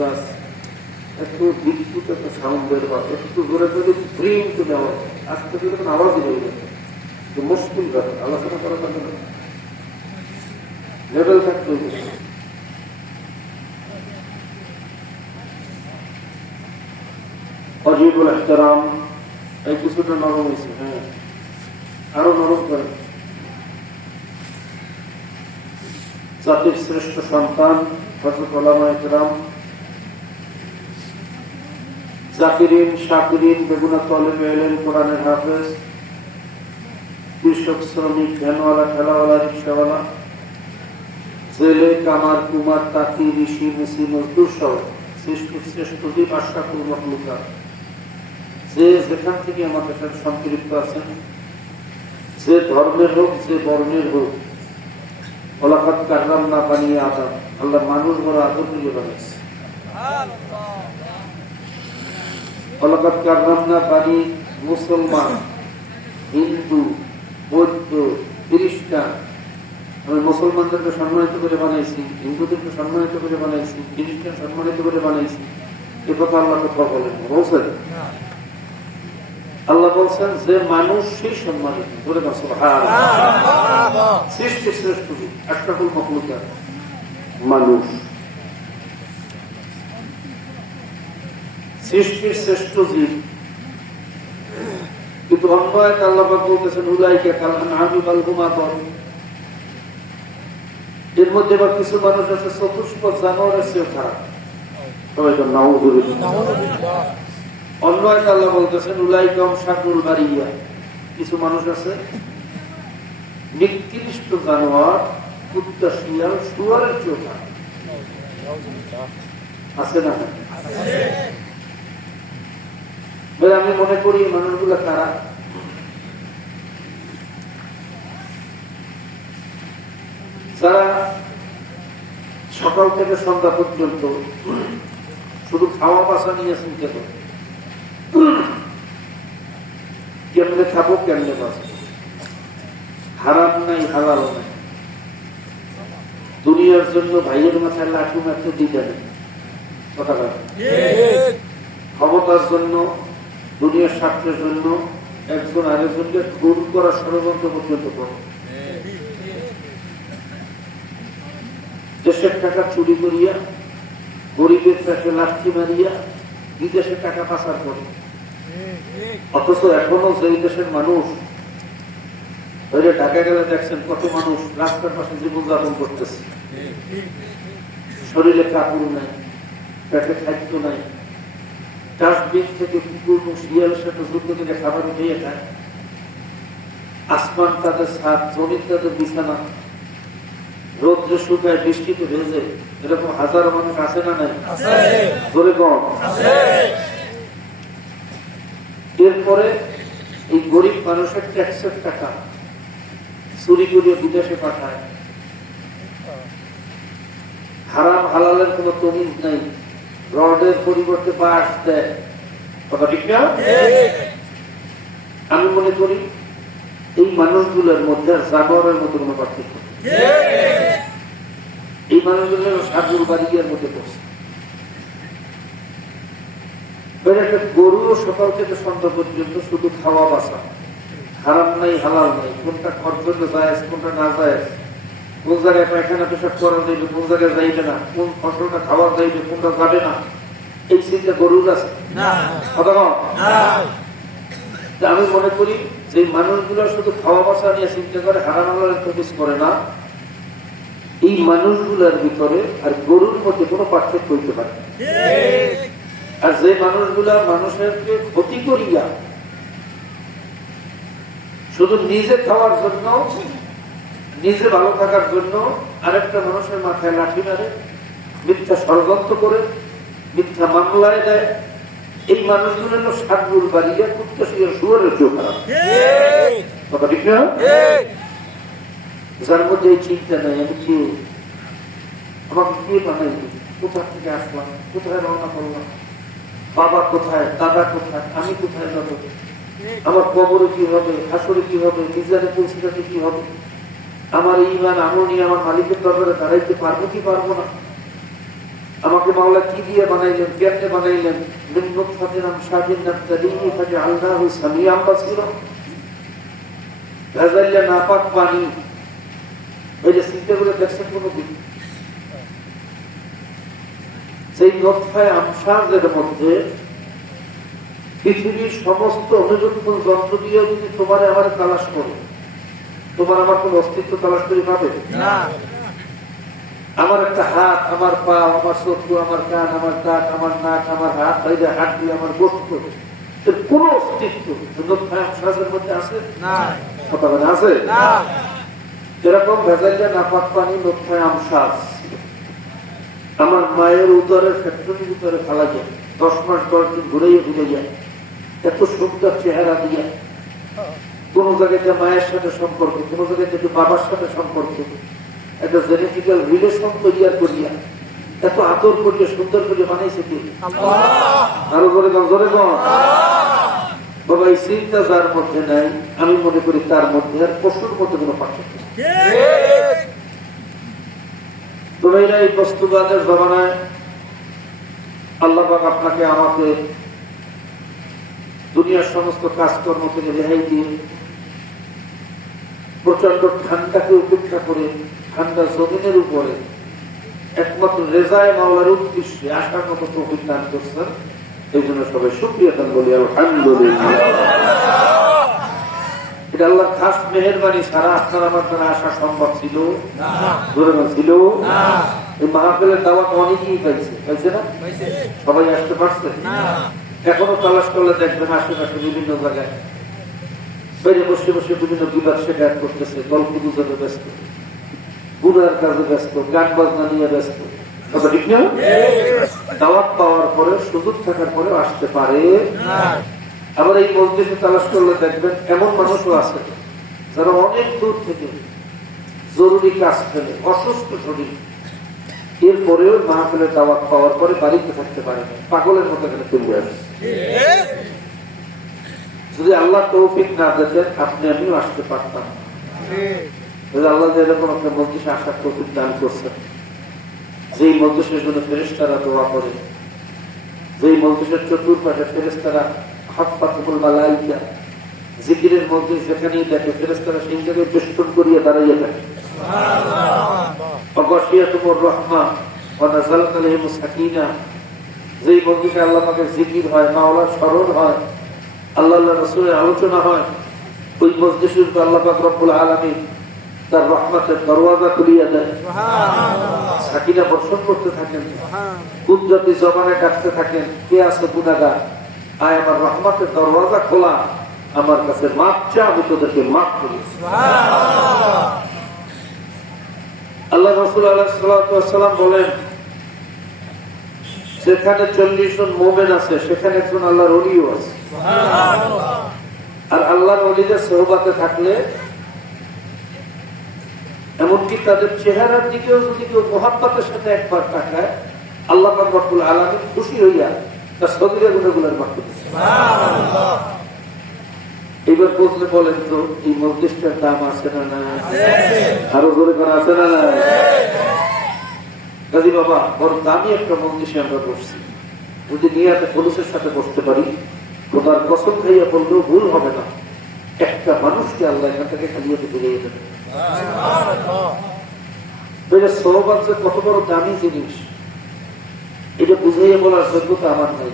মেজাজ, একটু বিদ্যুৎ, একটা সাউন্ডের বা একটু জোরে যদি ফ্রিম চলে আওয়াজ, আজকে যদি কোনো আওয়াজই হয়ে যাবে, মুশকিল ব্যাপার, আলোচনা করা যাবে না, লেভেল থাকতে হবে। অজিবুল ইহতিরাম, এই কিছুটা নরম হয়েছে, হ্যাঁ আরো নরম করে। জাতির শ্রেষ্ঠ সন্তান হযরত উলামায়ে কেরাম, জাকিরিন, শাকিরিন, বেগুনা তলেবে ইলম, কোরআনের হাফেজ, কৃষক, শ্রমিক, ভ্যানওয়ালা, ঠেলাওয়ালা, রিক্সাওয়ালা, জেলে, কামার, কুমার, তাঁতি, ঋষি, মুসি, মজদুর সহ সৃষ্টির শ্রেষ্ঠ জীব আশরাফুল মাখলুকাত, যে যেখান থেকে আমাদের সাথে সম্পৃক্ত আছেন, যে ধর্মের হোক, যে বর্ণের হোক, ওয়ালাকাদ কাররামনা বানি আদম, আল্লাহ মানুষ বড় আদর দিয়ে বানিয়েছে। ওয়ালাকাদ কাররামনা বানি মুসলমান, হিন্দু, বৌদ্ধ, খ্রিস্টান, আমি মুসলমানদেরকে সম্মানিত করে বানাইছি, হিন্দুদেরকে সম্মানিত করে বানাইছি, খ্রিস্টান সম্মানিত করে বানাইছি। এ কথা আল্লাহ কথা বলেন, বলছেন আল্লাহ বলছেন যে মানুষ সেই সম্মানিত, বলে না সুবহানাল্লাহ, সৃষ্টির শ্রেষ্ঠ জীব আশরাফুল মাখলুকাত মানুষ, সৃষ্টির শ্রেষ্ঠ জীব। কিন্তু অন্য এক আল্লাহ পাক বলতেছেন উলাইকা কাল আনআমি বাল হুম আদল, এর মধ্যে আবার কিছু মানুষ আছে চতুষ্পদ জানোয়ারের চেয়ে খারাপ। সবাই তো নাউযুবিল্লাহ। অন্য এক আল্লাহ বলতেছেন উলাইকা হুম শাররুল বারিয়া, কিছু মানুষ আছে নিকৃষ্ট জানোয়ার, কুত্তা, শিয়াল, শুয়োরের চেয়ে খারাপ। আছে না? আমি মনে করি মানুষগুলো কারা? যারা সকাল থেকে সন্ধ্যা পর্যন্ত শুধু খাওয়া বাসা নিয়ে চিন্তা করে, কেমনে খাবো, কেমনে বাঁচবো, হারাম নাই হালাল নাই, দুনিয়ার জন্য ভাইয়ের মাথায় লাঠি মারতে দিতে নেই, ক্ষমতার জন্য, দুনিয়ার স্বার্থের জন্য একজন আরেকজনকে খুন করার ষড়যন্ত্র পর্যন্ত করে, দেশের টাকা চুরি করিয়া, গরিবের পেটে লাঠি মারিয়া বিদেশে টাকা পাচার করে। অথচ এখনো সেই দেশের মানুষ ঢাকা গেলে দেখছেন কত মানুষ রাস্তার পাশে জীবনযাপন করতেছে, শরীরে কাপড় নাই, পেটে খাদ্য নাই, ডাস্টবিন থেকে কুকুর শিয়ালের সাথে যুদ্ধ থেকে খাবার উঠিয়ে খায়, আসমান তাদের ছাদ, জমিন তাদের বিছানা, রৌদ্রে শুকায়, বৃষ্টিতে ভেজে, এরকম হাজারো মানুষ আছে না নাই? জোরে কম। এরপরে এই গরিব মানুষের ট্যাক্সের টাকা চুরি করিয়ে বিদেশে পাঠায়, হারাম হালালের কোন তমিজ নাই, রডের পরিবর্তে বাঁশ দেয়, কথা ঠিক না? আমি মনে করি এই মানুষগুলোর মধ্যে জানোয়ারের মতো কোন পার্থক্য, এই মানুষগুলো সাগর বাড়িয়ার মধ্যে পড়ছে। একটা গরু সকাল থেকে সন্ধ্যা পর্যন্ত শুধু খাওয়া বাসা, হারাম নাই হালাল নাই, কোনটা কর্তব্য জায়েজ, কোনটা না জায়েজ, কোন জায়গায় পায়খানা পেশাব করা যাইবে, কোন জায়গায় যাইবে না, কোন ফসলটা খাওয়া যাইবে, কোনটা যাবে না, এই চিন্তা গরুর আছে। আমি মনে করি যে মানুষগুলো শুধু খাওয়া বাসা নিয়ে চিন্তা করে, হারাম হালালের ফোকাস করে না, এই মানুষগুলোর ভিতরে আর গরুর মধ্যে কোনো পার্থক্য হইতে পারে। আর যে মানুষগুলা মানুষেরকে ক্ষতি করিয়া শুধু নিজে খাওয়ার জন্য, নিজে ভালো থাকার জন্য আরেকটা মানুষের মাথায় লাঠি মারে, মিথ্যা ষড়যন্ত্র করে, মিথ্যা মামলায় দেয়, এই মানুষগুলো হলো শাররুল বারিয়া, কুত্তা, শিয়াল, শুয়োরের চেয়ে খারাপ। কথা ঠিক না? যার মধ্যে এই চিন্তা নাই আমি কে, আমাকে কে বানাইনি, কোথা থেকে আসলাম, কোথায় রওনা করলাম, বাবা কোথায়, দাদা কোথায়, আমি কোথায় যাবো, আমার কবরে কি হবে, হাসরে কি হবে, মিজানে পরিস্থিতি কি হবে, আমার ইমান আমল নিয়ে আমার মালিকের দরবারে দাঁড়াইতে পারবো কি পারবো না, আমাকে মাওলা কি দিয়ে বানাইলেন, কেমনে বানাইলেন? মিন নুতফাতিন আমশাজিন নাবতালিহি ফাজআলনাহু সামিআন বাসীরা। ভেজাইলে নাপাক পানি, এই যে চিন্তা করে দেখছেন কোনদিন? সেই নতফায়ে আমশাজের মধ্যে পৃথিবীর সমস্ত অনুযুক্ত যন্ত্র দিয়ে যদি তোমার আমার তালাশ করো, তোমার আমার কোন অস্তিত্ব তালাশ করে পাবে না। আমার একটা হাত, আমার পা, আমার চক্ষু, আমার কান, আমার দাঁত, আমার নাক, আমার হাত, বাইরে হাত দিয়ে আমার গোস্ত, কোন অস্তিত্ব নতফায়ে আমশাজের মধ্যে আছে না? কথা বলে আছে না? যেরকম ভেজাইলে নাপাক পানি নতফায়ে আমশাজ আমার মায়ের উদরের ফ্যাক্টরির ভিতরে ফেলা যায়, 10 মাস 10 দিন ঘুরেই ফিরে যায়, এত সুন্দর চেহারা দিয়ে, কোন জায়গায় মায়ের সাথে সম্পর্ক, কোন জায়গায় বাবার সাথে সম্পর্ক, একটা জেনেটিক্যাল রিলেশন তৈরি করিয়া এত আদর করিয়া সুন্দর করে বানাইছে কি? আরো জোরে গান, জোরে গান। বাবা, এই চিন্তা যার মধ্যে নাই, আমি মনে করি তার মধ্যে আর পশুর মধ্যে কোনো পার্থক্য। তোমরা এই বস্তুবাদের জমানায় আল্লাহ পাক আপনাকে আমাকে দুনিয়ার সমস্ত কাজকর্ম থেকে রেহাই দিয়ে প্রচন্ড ঠান্ডাকে উপেক্ষা করে ঠান্ডা জমিনের উপরে একমাত্র রেজায় মাওলার উদ্দেশ্যে আসার মতো তৌফিক দান করছেন। এই জন্য সবাই শুকরিয়া দান বলি আলহামদুলিল্লাহ। এটা আল্লাহর খাস মেহেরবানি ছাড়া আপনার আমার দ্বারা আসা সম্ভব ছিল না, ছিল না। এই মাহফিলের দাওয়াত অনেকেই পাইছে, পাইছে না? সবাই আসতে পারছে না। এখনো তালাশ করলে দেখবেন আশেপাশে বিভিন্ন জায়গায় বাইরে বসে বসে বিভিন্ন বিবাদ শেখার করতেছে, গল্প গুজবে ব্যস্ত, গুনার কাজে ব্যস্ত, গান বাজনা নিয়ে ব্যস্ত। কথা ঠিক না? দাওয়াত পাওয়ার পরে, সুযোগ থাকার পরে আসতে পারে না। আবার এই মসজিদে তালাশ করলে দেখবেন এমন মানুষও আছে যারা অনেক দূর থেকে জরুরি কাজ ফেলে, অসুস্থ শরীর, এরপরেও মাহফিলের দাওয়াত পাওয়ার পরে বাড়িতে থাকতে পারে না, পাগলের মতো এখানে চলে আসে। যদি আল্লাহ তৌফিক না দিতেন আপনি আমিও আসতে পারতাম। আল্লাহ যেরকম আপনার মজলিসে আসার তৌফিক দান করছেন, যেই মজলিসের জন্য ফেরেশতারা দোয়া করে, যেই মজলিসের চতুর্পাশে ফেরেশতারা হাফাতুল মালাইকা জিকিরের মজলিস যেখানেই দেখে ফেরেশতারা সেই জায়গায় বেষ্টন করিয়া দাঁড়াইয়া থাকে। অগশিয়াতুর রহমা ওয়া নাযালাত আলাইহিমুস সাকিনা, যেই মজলিসে আল্লাহ পাকের জিকির হয়, মাওলার স্মরণ হয়, আল্লাহ রাসূলের আলোচনা হয়, ওই মজলিসের উপর আল্লাহ পাক রব্বুল আলামিন তার রহমতের দরওয়াজা খুলিয়া দেয়, সাকিনা বর্ষণ করতে থাকেন, কুদরতি জবানে ডাকতে থাকেন, কে আছে গুনাহগার, আয় আমার রহমতের দরওয়াজা খোলা, আমার কাছে মাফ চা, আমি তোদেরকে মাফ করি। আল্লাহ রাসূল আলাইহিস সালাতু ওয়াস সালাম বলেন, যেখানে 40 জন মুমিন আছে সেখানে একজন আল্লাহর ওলিও আছে। আর আল্লাহর ওলিদের সোহবতে থাকলে এমনকি তাদের চেহারার দিকেও যদি কেউ মোহাব্বতের সাথে একবার তাকায়, আল্লাহ পাক রব্বুল আলামিন খুশি হইয়া তার সগীরা গুনাহগুলোর মাফ করে দেন। সুবহানাল্লাহ। এবার বুঝলে বলেন তো এই মজলিসটার দাম আছে না না? আরো জোরে করে আছে না না? গাজী বাবা, বড় দামি একটা মজলিসে আমরা বসছি, যদি নিয়াতে পুলিশের সাথে বসতে পারি, খোদার কসম খাইয়া বললেও ভুল হবে না, একটা মানুষকে আল্লাহ এখান থেকে খালিয়াতে ফিরিয়ে দেবে। সোহবত যে কত বড় দামি জিনিস, এটা বুঝাইয়া বলার যোগ্যতা আমার নাই।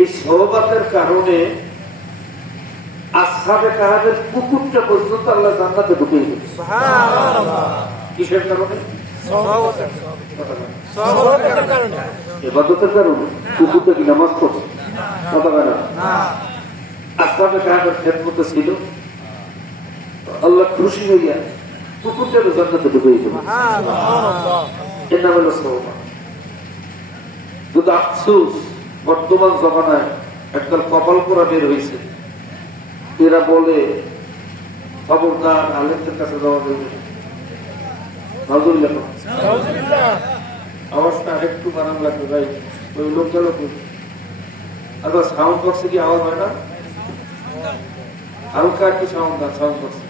এই সোহবতের কারণে আসহাবে কাহাবের কুকুরটা পর্যন্ত আল্লাহ জান্নাতে ঢুকিয়ে দিবে। কিসের কারণে? ইবাদতের কারণে। কুকুরটা কি নামাজ পড়ছে? কথা বলে না। আসহাবে কাহাবের খেদমতে ছিল, আল্লাহ খুশি হইয়া কুকুরটাকে জান্নাতে ঢুকিয়ে দিবে। এর নাম হলো সোহবত। কিন্তু আফসোস, বর্তমান জমানায় একদল কপাল পোড়া বের হয়েছে, এরা বলে খবরদার আলেমদের কাছে যাওয়া যাবে। আওয়াজটা একটু বানান লাগবে ভাই, ওই লোক গেল। আবার সাউন্ড বক্সে কি আওয়াজ হয় না? হালকা একটু সাউন্ড না, সাউন্ড বক্সে।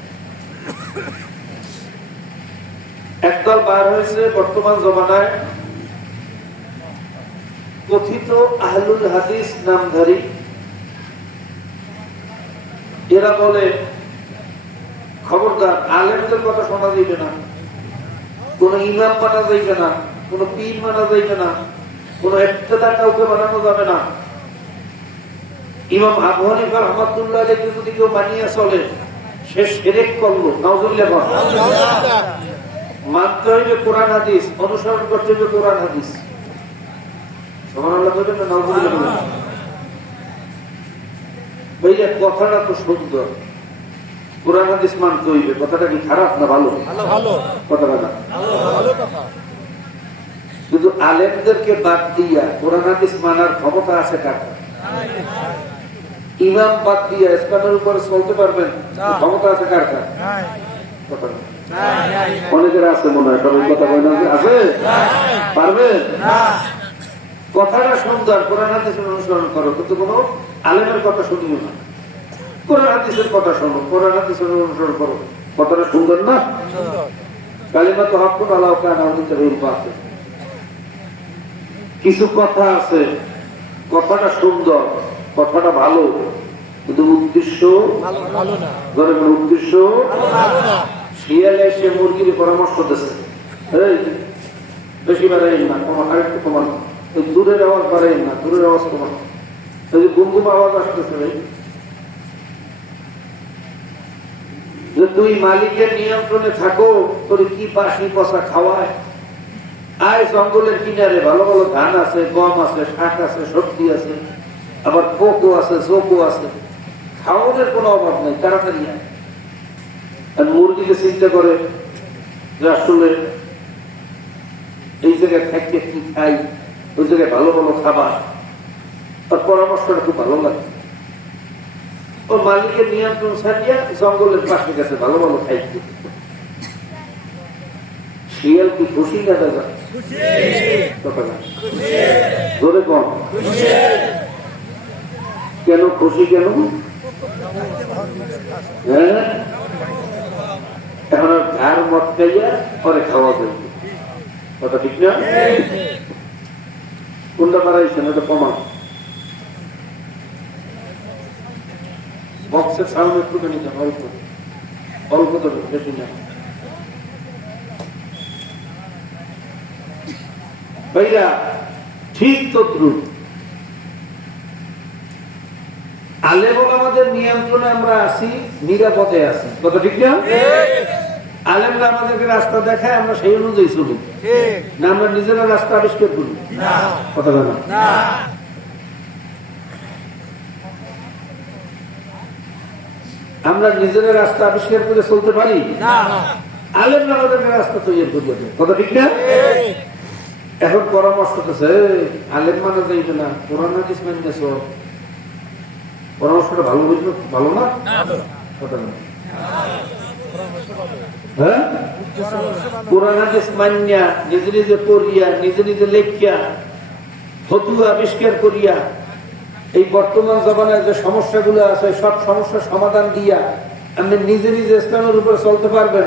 একদল বার হয়েছে বর্তমান জমানায় কথিত আহলুল হাদিস নামধারী এরা বলে খবরদার আলেমদের কথা শোনা যাইবে না, কোন ইমাম মানা যাইবে না, কোন পীর মানা যাইবে না, কোন ইক্তেদা কাউকে বানানো যাবে না। ইমাম আবু হানিফা রাহমাতুল্লাহ আলাইহি যদি কেউ মানিয়ে চলে সে শিরক করলো, নাউযুবিল্লাহ। মানতে হইবে কোরআন হাদিস, অনুসরণ করতে হইবে কোরআন হাদিস। সুবহানাল্লাহ বলেন না, নাউযুবিল্লাহ। ভাইয়া কথাটা তো সুন্দর, কোরআন হাদিস মানতে হইবে, কথাটা কি খারাপ না ভালো? ভালো কথাটা না, ভালো কথা। শুধু আলেমদেরকে বাদ দিয়া কোরআন হাদিস মানার ক্ষমতা আছে কার? ইমাম বাদ দিয়া ইসলামের উপরে চলতে পারবেন ক্ষমতা আছে কার? অনেকের আছে মনে হয়, সবাই কথা বলে না, আছে পারবে? কথাটা সুন্দর, কোরআন হাদিসের অনুসরণ করো, কিন্তু কোন আলেমের কথা শুনিও না। কোরআন হাদিসের কথা শোনো, কোরআন হাদিসের অনুসরণ করো। কথাটা সুন্দর না? কালিমাতু হাক্কুন আলা কানা মুতাবিল বাতিল। কিছু কথা আছে, কথাটা সুন্দর, কথাটা ভালো, কিন্তু উদ্দেশ্য ভালো না। ধরে কোন উদ্দেশ্য শিয়ালে এসে মুরগির পরামর্শ দিচ্ছে, এই বেশি বাড়াই না, তোমার আরেকটু কমান, ওই দূরের আওয়াজ বাড়াই না, দূরের আওয়াজ কমান, ওই যে গুমগুম আওয়াজ আসতেছে, যে তুই মালিকের নিয়ন্ত্রণে থাকো, তোর কি বাসি পচা খাওয়ায়। আয় জঙ্গলের কিনারে ভালো ভালো ধান আছে, গম আছে, শাক আছে, সবজি আছে, আবার কোকো আছে, চোকো আছে, খাওয়ানোর কোনো অভাব নেই, তাড়াতাড়ি আয়। আর মুরগিকে চিন্তা করে যে আসলে এই জায়গায় থাকতে কি খাই, ওই জায়গায় ভালো ভালো খাবার, তার পরামর্শটা খুব ভালো লাগে। ও মালিকের নিয়ন্ত্রণ ছাড়িয়া জঙ্গলের পাশে গেছে ভালো ভালো খাইতে। শিয়াল কি খুশি না দাদা? ধরে কম কেন খুশি? কেন? হ্যাঁ, এখন আর মদ খাইয়া পরে খাওয়া যাবে, কথা ঠিক না? কোনটা বাড়াইছেন এটা প্রমাণ। বক্সের সাউন্ড একটু নিতেন, অল্প অল্প তো বেশি না। ভাইরা ঠিক তদ্রুপ আলেম ওলামাদের নিয়ন্ত্রণে আমরা আছি, নিরাপদে আছি, কথা ঠিক না? আলেমরা আমাদেরকে রাস্তা দেখায়, আমরা সেই অনুযায়ী চলি না, আমরা নিজেরা রাস্তা আবিষ্কার করি, কথা বলে না। আমরা নিজেরা রাস্তা আবিষ্কার করে চলতে পারি, আলেমরা আমাদেরকে রাস্তা তৈরি করে দেয়, কথা ঠিক না? এখন পরামর্শ দিতেছে আলেম মানা যাইবে না, কোরআন হাদিস মানতে চল। পরামর্শটা ভালো বুঝলো, ভালো না? হ্যাঁ, কোরআন হাদিস মানিয়া নিজে নিজে পড়িয়া, নিজে নিজে লেখিয়া, ফতুয়া আবিষ্কার করিয়া এই বর্তমান জমানায় যে সমস্যাগুলো আছে সব সমস্যার সমাধান দিয়া আপনি নিজে নিজে ইসলামের উপরে চলতে পারবেন,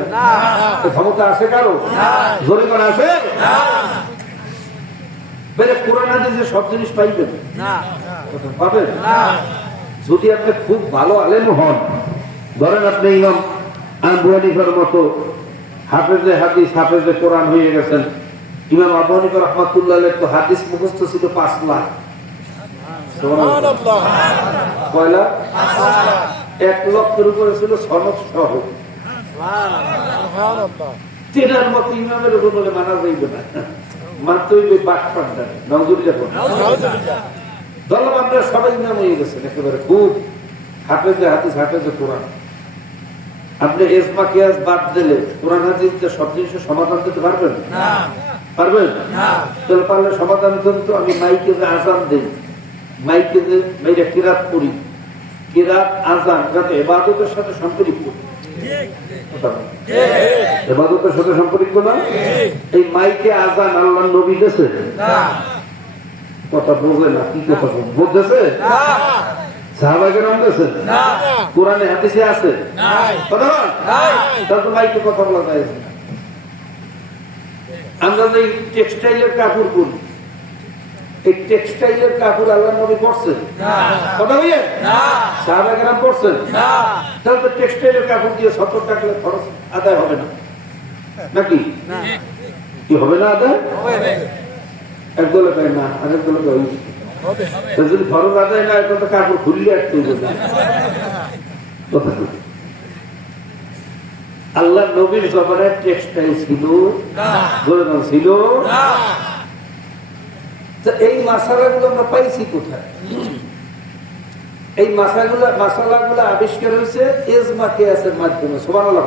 ক্ষমতা আছে কারো? জোরে করে আছে? কোরআন হাদিসে সব জিনিস পাইবেন পাবেন যদি আপনি খুব ভালো আলেম হন। ধরেন আপনি ইমাম আবু হানিফার মতো হাফেজে হাদিস, হাফেজে কোরআন হয়ে গেছেন। ইমাম আবু হানিফা রাহমাতুল্লাহ আলাইহি তো হাদিস মুখস্থ ছিল 5 লাখ। কয়লা 1 লক্ষের উপরে ছিল সনদ সহ। তেনার মতো ইমামের উপরে মানা যাইবে না, মানতে হইবে বাটপাড়া। নাউযুবিল্লাহ। ধরলাম আপনারা সবাই ইমাম হয়ে গেছেন একেবারে খুব হাফেজে হাদিস, হাফেজে কোরআন। আপনি ইজমা কিয়াস বাদ দিলে কোরআন হাদিস সব জিনিসের সমাধান দিতে পারবেন? পারবেন? তাহলে পারলে সমাধান দেন তো। আমি মাইকে যে আজান দিই, মাইকে যে মেয়েরা কিরাত করি, কিরাত আজান যাতে ইবাদতের সাথে সম্পর্কিত, ইবাদতের সাথে সম্পর্কিত না। এই মাইকে আজান আল্লাহর নবী দিয়েছে, কথা বোঝে না, কি কথা বলতেছে? সাহাবায়ে কেরাম দিয়েছে, কোরআনে হাদিসে আছে, তাহলে মাইকে কথা বলা যায় না। আমরা যে টেক্সটাইলের কাপড় পরি, এই টেক্সটাইলের কাপড় আল্লাহ নবী পরছেন? কথা বলেন সাহাবায়ে কেরাম পরছেন? তাহলে তো টেক্সটাইলের কাপড় দিয়ে 70 টাকা খরচ আদায় হবে না নাকি? কি হবে না আদায়? একদল কয় না, আরেকদল কয় হবে। যদি খরচ আদায় না এখন তো কাপড় খুললে একটু কথা বলি। আল্লাহ নবীর জমানায় টেক্সটাইল ছিল ছিল। এই মাসালাগুলো আমরা পাইছি কোথায়? এই মাসালাগুলো আবিষ্কার হয়েছে ইজমা কিয়াসের মাধ্যমে। সুবহানাল্লাহ।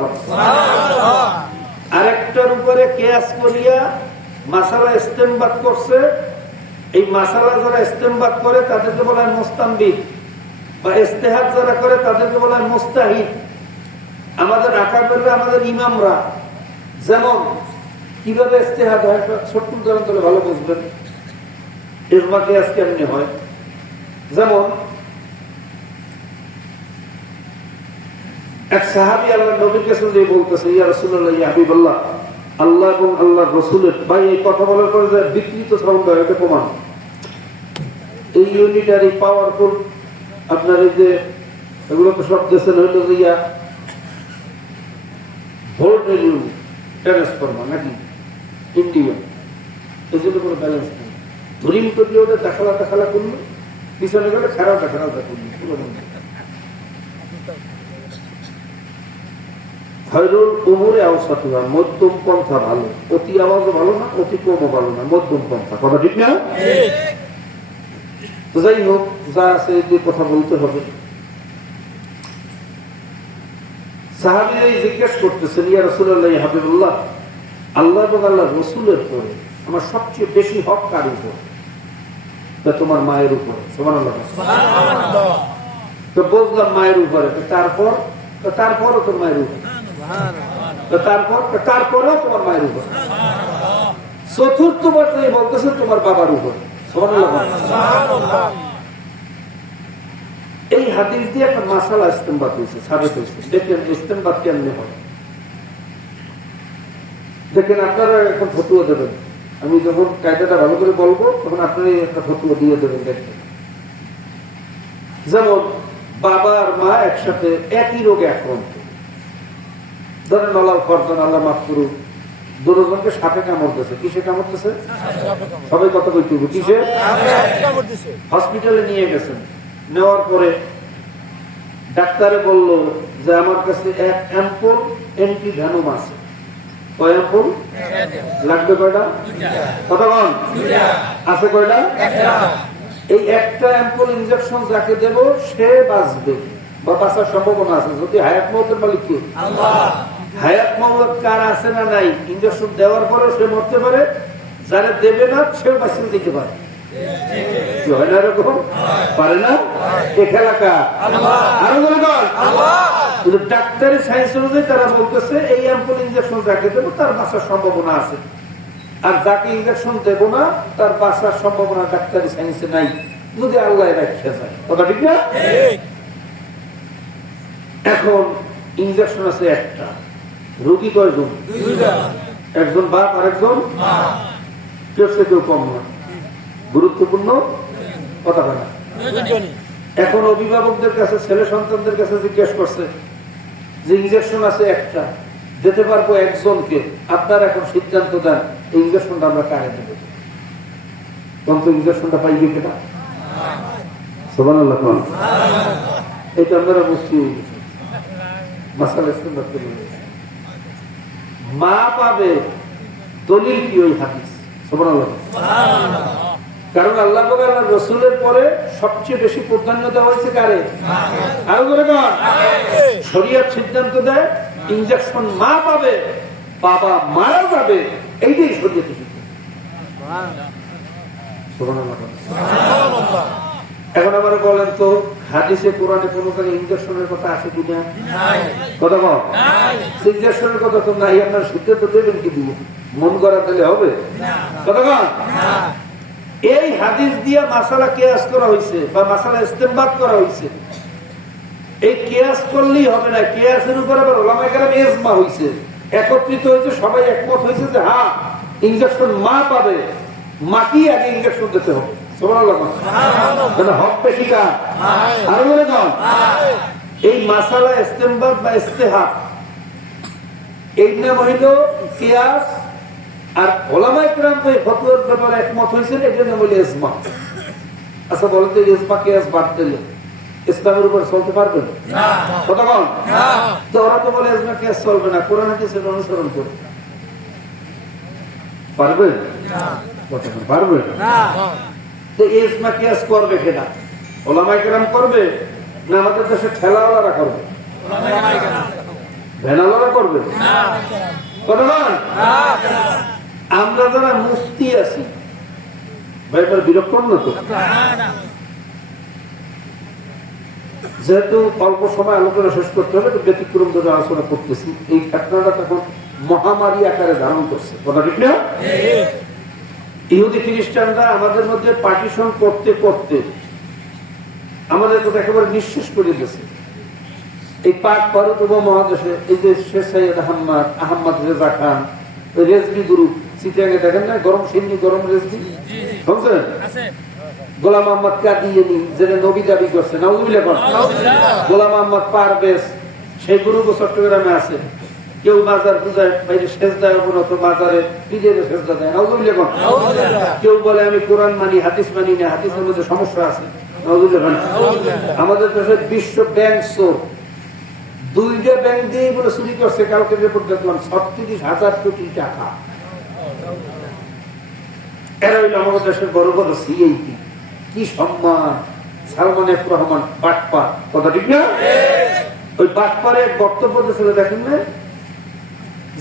আরেকটার উপরে কিয়াস করিয়া মাসালা ইস্তেমবাদ করছে। এই মাসালা যারা ইস্তেমবাদ করে তাদেরকে বলা হয় মুস্তামবিদ, বা ইস্তেহাদ যারা করে তাদেরকে বলা হয় মুস্তাহিদ। আমাদের আকাবেররা, আমাদের ইমামরা যেমন কিভাবে ইস্তেহাদ হয়, ছোট্ট উদাহরণ দিলে ভালো বুঝবেন। ইজমা কিয়াস কেমনে হয়? যেমন এক সাহাবী আল্লাহ নবীর কাছে যে বলতেছে, ইয়া রাসূলুল্লাহ, ইয়া হাবিবাল্লাহ, আল্লাহ এবং আল্লাহর রাসূলের ভাই এই কথা বলার পরে যে বিকৃত সাউন্ড হয়, এটা প্রমাণ। এই ইউনিটারি পাওয়ারফুল আপনার এই যে এগুলো তো সব দেশের হইল যে ইয়া ভোল্টেজ ট্রান্সফরমার নাকি ইন্ডিয়া, এই জন্য কোনো ব্যালেন্স নেই। ধরিম করলে ওদের দেখালা করলো, পিছনে গেলে খারাপটা করলো পুরো মন্দির। মধ্যম পন্থা ভালো, অতি আওয়াজও ভালো না, অতি কমও ভালো না, মধ্যম পন্থা। কথা ঠিক না? যাই হোক, যা আছে যে কথা বলতে হবে। সাহাবীরা জিজ্ঞেস করতেছেন, ইয়া রাসূলুল্লাহ, ইয়া হাবিবাল্লাহ, আল্লাহ এবং আল্লাহর রাসূলের পরে আমার সবচেয়ে বেশি হক কার উপর? তা তোমার মায়ের উপরে। সুবহানাল্লাহ। তো বললাম মায়ের উপরে। তারপরও তোর মায়ের উপরে। তারপরেও তোমার মায়ের উপর। চতুর্থবার তিনি বলতেছেন তোমার বাবার উপর। এই হাদিস দিয়ে একটা মাসালা ইস্তেমবাদ হয়েছে, সাবিত হয়েছে। দেখেন ইস্তেমবাদ কেমনে হয়। দেখেন আপনারা এখন ফতুয়া দেবেন, আমি যখন কায়দাটা ভালো করে বলবো তখন আপনারা একটা ফতুয়া দিয়ে দেবেন। দেখবেন যেমন বাবা আর মা একসাথে একই রোগে আক্রান্ত। ধরেন আল্লাহ ফরজান, আল্লাহ মাফ করুন, দুজনকে সাপে কামড়তেছে। কিসে কামড়তেছে? সবাই কথা বলতে হবে। কিসে? হসপিটালে নিয়ে গেছেন। নেওয়ার পরে ডাক্তারে বলল যে আমার কাছে এক অ্যাম্পল অ্যান্টিভেনম আছে। কয় অ্যাম্পল লাগবে? কয়টা? কথা বল। আছে কয়টা? এই একটা অ্যাম্পল ইনজেকশন যাকে দেব সে বাঁচবে বা বাঁচার সম্ভাবনা আছে। যদি হায়াত মওতের মালিক কে? আল্লাহ। হায়াত মওত কার আছে না নাই? ইনজেকশন দেওয়ার পরেও সে মরতে পারে, যারা দেবে না সেও বাঁচিয়ে দিতে পারে। হয় না এরকম? পারে না? এ খেলা কার? আরো বলে বল। কিন্তু ডাক্তারি সায়েন্স অনুযায়ী তারা বলতেছে এই অ্যাম্পল ইনজেকশন যাকে দেবো তার বাঁচার সম্ভাবনা আছে, আর যাকে ইনজেকশন দেবো না তার বাঁচার সম্ভাবনা ডাক্তারি সায়েন্সে নাই, যদি আল্লাহ রাখা যায়। কথা ঠিক না? এখন ইনজেকশন আছে একটা, রোগী কয়জন? একজন বাপ আর একজন মা। কেউ কম না, গুরুত্বপূর্ণ কথা বলে। এখন অভিভাবকদের কাছে, ছেলে সন্তানদের কাছে জিজ্ঞেস করছে যে ইনজেকশন আছে একটা, দিতে পারবো একজনকে, আপনারা এখন সিদ্ধান্ত দেন এই ইনজেকশনটা আমরা কারে দেবো। তখন তো ইনজেকশনটা পাইবে কেনা? সুবহানাল্লাহ। এটা আমরা বুঝতে মাসালা ইস্তেমবাদ করে মা পাবে। দলিল কি? ওই হাদিস। সুবহানাল্লাহ। কারণ আল্লাহ এবং আল্লাহর রাসূলের পরে সবচেয়ে বেশি প্রাধান্য দেওয়া হয়েছে কারে? আরো করে বল। শরীয়ত সিদ্ধান্ত দেয় ইনজেকশন মা পাবে, বাবা মারা যাবে, এইটাই শরীয়ত সিদ্ধান্ত। সুবহানাল্লাহ। এখন আবার বলেন তো, হাদিসে কোরআনে কোন জায়গায় ইনজেকশনের কথা আছে কিনা? কথা বল। ইনজেকশনের কথা তো নাই, আপনার সিদ্ধান্ত দেবেন কি দিয়ে? মন করা দিলে হবে? কথা বল। এই হাদিস দিয়ে মাসালা কিয়াস করা হয়েছে বা মাসালা ইস্তেমবাদ করা হয়েছে। এই কিয়াস করলেই হবে না, কিয়াসের উপর আবার উলামায়ে কেরাম ইজমা হয়েছে, একত্রিত হয়েছে, সবাই একমত হয়েছে যে হ্যাঁ ইনজেকশন মা পাবে, মাকেই আগে ইনজেকশন দিতে হবে। হক বেশি কার? আরো বলে কন। এই মাসালা ইস্তেমবাদ বা ইস্তেহাব এই নাম হইল কিয়াস। আর ওলামায়ে কেরাম তো এই ফতোয়ার ব্যাপারে একমত হয়েছেন, এর নাম হইল ইজমা। আচ্ছা বলেন তো ইজমা কিয়াস বাদ দিলে ইসলামের উপর চলতে পারবে না? কতক্ষণ? তো ওরা তো বলে ইজমা কিয়াস চলবে না, কোরআন হাদিসের অনুসরণ করবে। পারবে না? পারবে না। তো ইজমা কিয়াস করবে কেনা? ওলামায়ে কেরাম করবে না আমাদের দেশে ঠেলাওয়ালারা করবে? ভেনালারা করবে? কতক্ষণ? আমরা যারা মুফতি আছি ভাইবার বিরক্ত না তো? যেহেতু অল্প সময় আলোচনা শেষ করতে হবে তো ব্যতিক্রম ধরে আলোচনা করতেছি। এই ঘটনাটা তখন মহামারী আকারে ধারণ করছে, কথা ঠিক না? ইহুদি খ্রিস্টানরা আমাদের মধ্যে পার্টিশন করতে করতে আমাদের কথা একেবারে নিঃশেষ করে দিয়েছে। এই পাক ভারত উপমহাদেশে এই যে শেখ সাইয়দ আহমদ রেজা খান, ওই রেজবি গ্রুপ চিটাঙ্গে দেখেন না, গরম সিন্নি গরম রেজবি বুঝছেন? গোলাম আহমদ কাদিয়ানি যেটা নবী দাবি করছে, নাউজুবিল্লাহ কোন। গোলাম আহমদ পারভেজ সেই গ্রুপ চট্টগ্রামে আছে। কেউ মাজার পূজায় বাইরে সেজদায় অবনত, মাজারে পীরের সেজদা দেয়, নাউজুবিল্লাহ কোন। কেউ বলে আমি কোরআন মানি, হাদিস মানি না, হাদিসের মধ্যে সমস্যা আছে, নাউজুবিল্লাহ কোন। আমাদের দেশে বিশ্ব ব্যাংক চোর, 2টা ব্যাংক দিয়ে বলে চুরি করছে, কালকে রিপোর্ট দেখলাম 36,000 কোটি টাকা। এরা হইল আমাদের দেশের বড় বড় সিআইপি। কি সম্মান! সালমান এফ রহমান বাটপার, কথা ঠিক না? ওই বাটপারে বক্তব্য দিয়েছিল দেখেন না,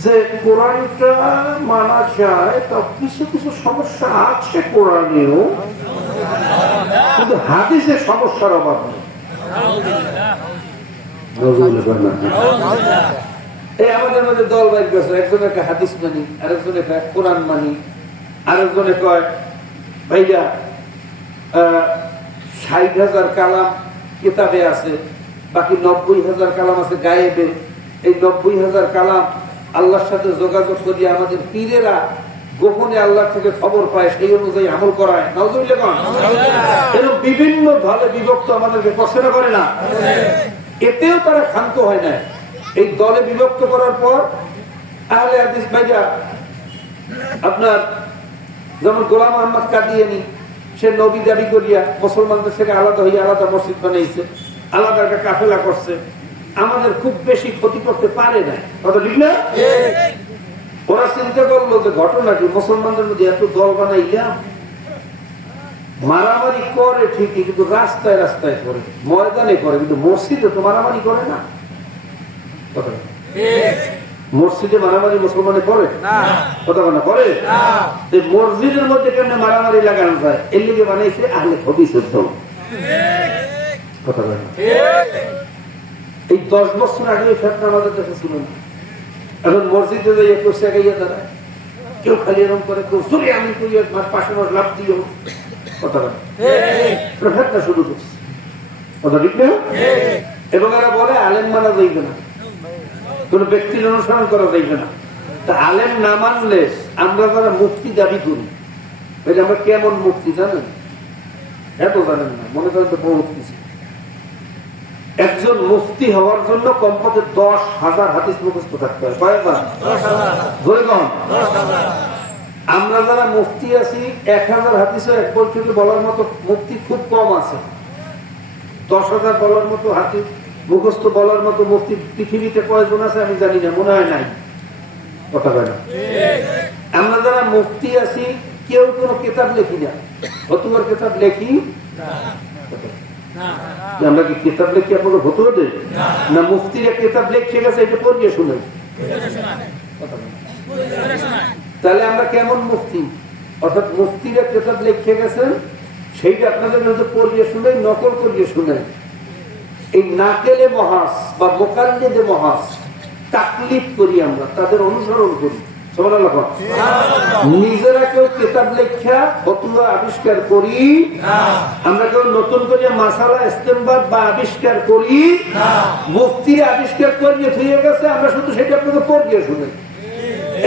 যে কোরআনটা মানা যায় তা কিছু কিছু সমস্যা আছে কোরআনেও, কিন্তু হাদিসের সমস্যার অভাব নেই। এই আমাদের মধ্যে দল বাইক গেছে, একজনে হাদিস মানি, আরেকজনে কোরআন মানি, আরেকজনে কয় ভাইয়া 60,000 কালাম কিতাবে আছে, বাকি 90,000 কালাম আছে গায়েবে। এই 90,000 কালাম আল্লাহর সাথে যোগাযোগ করিয়ে আমাদের পীরেরা গোপনে আল্লাহ থেকে খবর পায়, সেই অনুযায়ী আমল করায়। নাউজুবিল্লাহ কোন। এরকম বিভিন্ন দলে বিভক্ত আমাদেরকে পছন্দ করে না, এতেও তারা ক্ষান্ত হয় না। এই দলে বিভক্ত করার পর আহলে হাদিস ভাইরা আপনার যেমন গোলাম আহমদ কাদিয়ানি, সে নবী দাবি করিয়া মুসলমানদের থেকে আলাদা হইয়া আলাদা মসজিদ বানাইছে, আলাদা একটা কাফেলা করছে। আমাদের খুব বেশি ক্ষতি করতে পারে না, কথা ঠিক না? ওরা চিন্তা করলো যে ঘটনা কি, মুসলমানদের মধ্যে এত দল বানাইলাম, মারামারি করে ঠিকই, কিন্তু রাস্তায় রাস্তায় করে, ময়দানে করে, কিন্তু মসজিদে তো মারামারি করে না। মসজিদে মারামারি মুসলমানে করে কথা বলা করে? মসজিদের মধ্যে কেমনে মারামারি লাগানো যায়, এর লিগে বানাইছে আহলে হাদিসের দল, কথা বলে। এই 10 বছর আগে এই ফেতনা আমাদের দেশে ছিল না। এখন মসজিদে যাইয়া কোষে গাইয়া দাঁড়ায়, কেউ খালি এরকম করে, কেউ চলে আমি করিয়া পাশে মাস লাভ দিও, কথা বলে। ফেতনা শুরু করছে, কথা ঠিক না? এবং এরা বলে আলেম মানা যাইবে না, কোন ব্যক্তির অনুসরণ করা যাইবে না। তা আলেম না মানলে আমরা যারা মুফতি দাবি করি, আমরা কেমন মুফতি জানেন? এত জানেন না, মনে করেন তো বহুত কিছু। একজন মুফতি হওয়ার জন্য কমপক্ষে 10,000 হাদিস মুখস্থ থাকতে হয়। কয়েকবার? আমরা যারা মুফতি আছি 1000 হাদিসও এক বছরে বলার মতো মুফতি খুব কম আছে। 10,000 বলার মতো হাদিস মুখস্থ বলার মতো মুফতি পৃথিবীতে কয়জন আছে আমি জানি না, মনে হয় নাই, কথা বলে না। আমরা যারা মুফতি আছি কেউ কোনো কিতাব লেখি না, ফতোয়ার কিতাব লেখি আমরা কি কিতাব লেখি আপনাকে ফতোয়া দেই না? মুফতিরা কিতাব লিখে গেছে, এটা পড়িয়ে শুনে। তাহলে আমরা কেমন মুফতি? অর্থাৎ মুফতিরা কিতাব লিখে গেছেন, সেইটা আপনাদের মধ্যে পড়িয়ে শুনে, নকল করিয়ে শুনে। এই নাকেলে মহাস বা মোকাল্লিদে মহাস তাকলিদ করি, আমরা তাদের অনুসরণ করি। নিজেরা কেউ কিতাব লেখা ফতোয়া আবিষ্কার করি, আমরা কেউ নতুন করে মাসালা ইস্তেমবাদ বা আবিষ্কার করি, মুফতিরা আবিষ্কার করিয়ে থুয়ে গেছে, আমরা শুধু সেটা আপনাদের পড়িয়ে শুনে।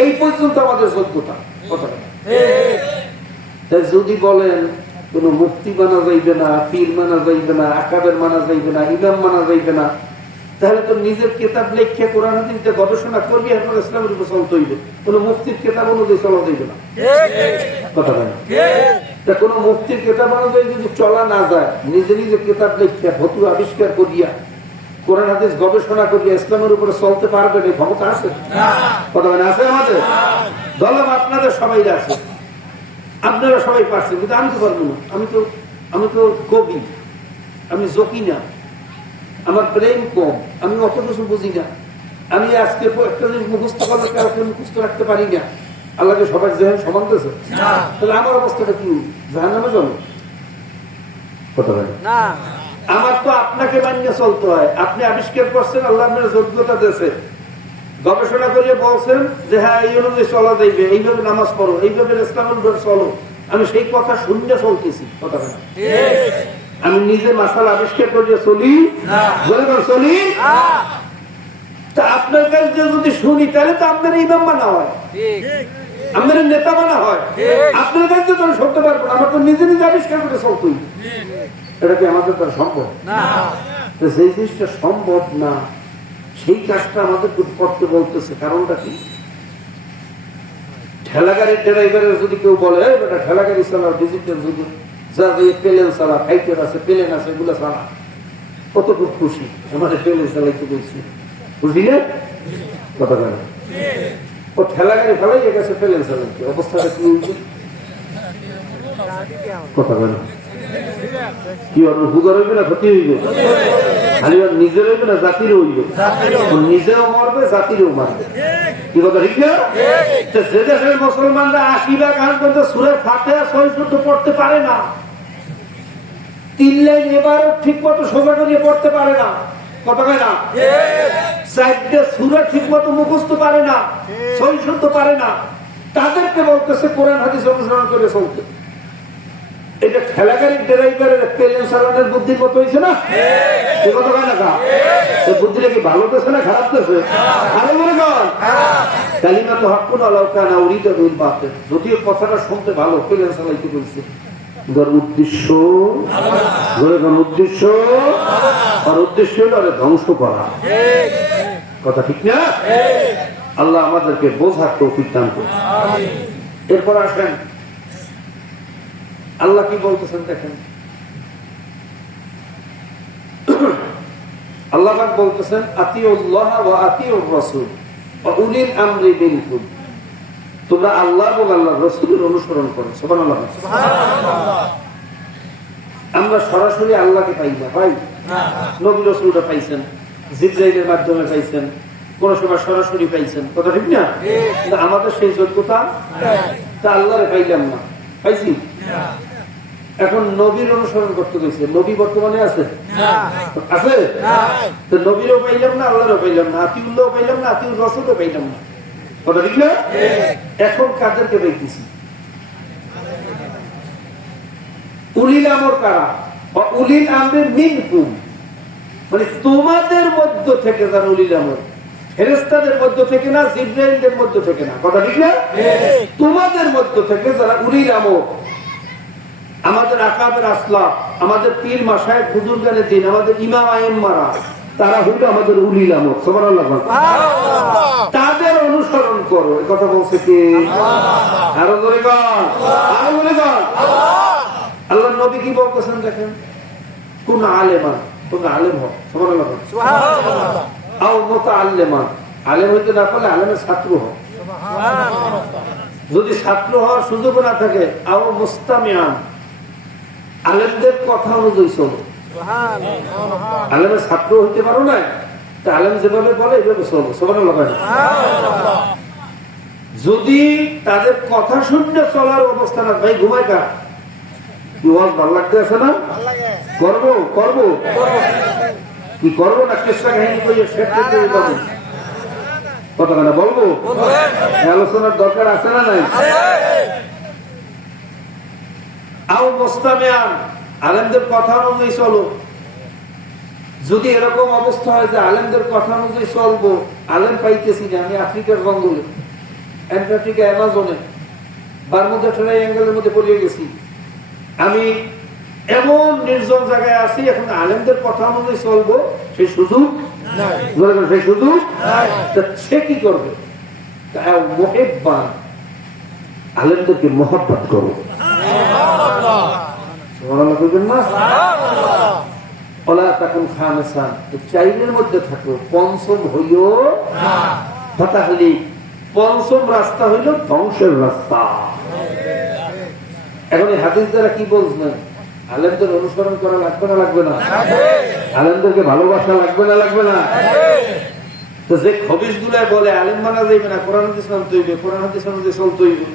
এই পর্যন্ত আমাদের যোগ্যতা। যদি বলেন কোন মুফতি মানা যাইবে না, পীর মানা যাইবে না, আকাবের মানা যাইবে না, ইমাম মানা যাইবে না। তাহলে তো নিজের কিতাব লেখা কোরআন হাদিসে গবেষণা করবি, এরপর ইসলামের উপর চলতে হইবে। কোন মুফতির কিতাব অনুযায়ী চলা যাইবে না, কথা বলেন। তা কোন মুফতির কিতাব অনুযায়ী যদি চলা না যায়, নিজে নিজে কিতাব লেখা ফতোয়া আবিষ্কার করিয়া কোরআন হাদিস গবেষণা করিয়া ইসলামের উপরে চলতে পারবে না, ক্ষমতা আছে? কথা বলেন, আছে আমাদের? দলম আপনাদের সবাই আছে, আপনারা সবাই পারছেন, কিন্তু আমি তো পারবো না। আমি তো কবি, আমি জকি না, আমার ব্রেন কম, আমি অত কিছু বুঝি না। আমি আজকে একটা জিনিস মুখস্থ করলে কাউকে মুখস্থ রাখতে পারি না। আল্লাহকে সবার জেহেন সমান দিয়েছে, তাহলে আমার অবস্থাটা কি? জাহান্নামে যাবো? কথা বলেন। আমার তো আপনাকে মানিয়ে চলতে হয়। আপনি আবিষ্কার করছেন, আল্লাহ আপনার যোগ্যতা দিয়েছে, গবেষণা করিয়ে বলছেন যে হ্যাঁ এই অনুযায়ী চলা যাইবে, এইভাবে নামাজ পড়ো, এইভাবে ইসলামের উপর চলো। আমি সেই কথা শুনলে চলতেছি, কথা বলেন। আমি নিজে মাসালা আবিষ্কার করিয়ে চলি, চলি। তা আপনার কাছে যদি শুনি, তাহলে তো আপনার ইমাম মানা হয়, আপনার নেতা মানা হয়। আপনার কাছে তো আমি শুনতে পারবো না, আমার তো নিজে নিজে আবিষ্কার করে চলতেই। এটা কি আমাদের দ্বারা সম্ভব? সেই জিনিসটা সম্ভব না, সেই কাজটা আমাদের করতে বলতেছে। কারণটা কি? ঠেলাগাড়ির ড্রাইভারের যদি কেউ বলে ঠেলাগাড়ি চালা, ডিজিটাল যুগে যা প্লেন চালা, ফাইটার আছে, প্লেন আছে, এগুলো চালা, কত খুব খুশি। আমাদের প্লেন চালাইতে বলছি, খুশি না? কথা বলে ও ঠেলাগাড়ি ফেলাই গেছে প্লেন চালাইতে, অবস্থাটা কি হয়েছে? কথা বলে কি হুদার হইবে না ক্ষতি হইবে? খালি নিজের হইবে না জাতির হইবে? নিজেও মরবে, জাতিরও মারবে। কি কথা ঠিক না? যে দেশের মুসলমানরা ৮০ ভাগ পর্যন্ত সূরা ফাতিহা সহি শুদ্ধ পড়তে পারে না, ৩ লাইন এবার ঠিক মতো সোজা করিয়ে পড়তে পারে না, কথা কয় না? ৪টা সূরা ঠিক মতো মুখস্থ পারে না, সহি শুদ্ধ পারে না, তাদেরকে বলতেছে কোরআন হাদিস অনুসরণ করে চলতে। এটা ঠেলাগাড়ির ড্রাইভারের প্লেন চালানোর বুদ্ধির মতো হয়েছে না? কথা কয় না? এই বুদ্ধিটা কি ভালো দেশে না খারাপ দেশে? আরো মনে কর কালিমা তো হাক্কুন আলাউ কানা উরিদা বিল বাতিল। যদিও কথাটা শুনতে ভালো, প্লেন চালাইতে বলছে, উদ্দেশ্য উদ্দেশ্য আর উদ্দেশ্য হলো ধ্বংস করা, কথা ঠিক না? আল্লাহ আমাদেরকে বোঝার তৌফিক দান করুন। এরপর আসেন আল্লাহ কি বলতেছেন দেখেন। আল্লাহ পাক বলতেছেন আতিউল্লাহ ওয়া আতিউর রাসূল ওয়া উলিল আমরি মিনকুম, তোমরা আল্লাহ এবং আল্লাহর রাসূলের অনুসরণ করো। সুবহানাল্লাহ। আমরা সরাসরি আল্লাহকে পাই না, ভাই। নবী রাসূলরা পাইছেন, জিবরাইলের মাধ্যমে পাইছেন, কোন সময় সরাসরি পাইছেন, কথা ঠিক না? কিন্তু আমাদের সেই যোগ্যতা তা আল্লাহরে পাইলাম না, পাইছি? এখন নবীর অনুসরণ করতে গেছে, নবী বর্তমানে আছে? আছে? তো নবীরও পাইলাম না, আল্লাহরও পাইলাম না, আতিউল্লাহ পাইলাম না, আতিউর রাসূলও পাইলাম না, কথা ঠিক না? এখন কাদেরকে পাইতেছি? উলিল আমর কারা? উলিল আমরি মিনকুম, মানে তোমাদের মধ্য থেকে যারা উলিল আমর, ফেরেশতাদের মধ্য থেকে না, জিবরাইলদের মধ্য থেকে না, কথা ঠিক না? তোমাদের মধ্য থেকে যারা উলিল আমর, আমাদের আকাবের আসলাফ, আমাদের পীর মাশায়েখ বুজুর্গানের দিন, আমাদের ইমাম আইম্মারা, তারা হইল আমাদের উলিল আমর। সুবহানাল্লাহ। তাদের অনুসরণ করো, এই কথা বলছে কি? আরো জোরে কর, আরো জোরে কর। আল্লাহ নবী কি বলতেছেন দেখেন, কোন আলেমান, তোমরা আলেম হও। সুবহানাল্লাহ। আও মুতাআল্লিমান, আলেম হইতে না পারলে আলেমের ছাত্র হও। যদি ছাত্র হওয়ার সুযোগ না থাকে, আও মুস্তামিআন, আলেমদের কথা অনুযায়ী চলো। আলেমের ছাত্র হইতে পারো না, তা আলেম যেভাবে বলে এইভাবে চলো। সুবহানাল্লাহ। যদি তাদের কথা শুনতে চলার অবস্থা না, ভাই ঘুমায় কা ভালো লাগতে আছে না? করবো করবো কি করবো না? চেষ্টা কাহিনী করে কথা কেনা বলবো, আলোচনার দরকার আছে না নাই? আও মুস্তামিআন, আলেমদের কথা অনুযায়ী চলো। যদি এরকম অবস্থা হয় যে আলেমদের কথা অনুযায়ী চলবো, আলেম পাইতেছি না, আমি আফ্রিকার জঙ্গলে, অ্যান্টার্কটিকা, অ্যামাজনে, বারমুডা ট্রায়াঙ্গলের মধ্যে পড়িয়ে গেছি, আমি এমন নির্জন জায়গায় আছি, এখন আলেমদের কথা অনুযায়ী চলবো, সেই সুযোগ সেই সুযোগ সে কি করবে? মুহিব্বান, আলেমদেরকে মোহাব্বত করো। চাইনের মধ্যে থাকো, পঞ্চম হইল ফাতাহলি, পঞ্চম রাস্তা হইল ধ্বংসের রাস্তা। এখন এই হাদিস দ্বারা কি বলছেন? আলেমদের অনুসরণ করা লাগবে না লাগবে না? আলেমদেরকে ভালোবাসা লাগবে না লাগবে না? তো যে খবিস গুলা বলে আলেম মানা যাইবে না, কোরআন হাদিস মানতে হইবে, কোরআন হাদিস অনুযায়ী চলতে হইবে,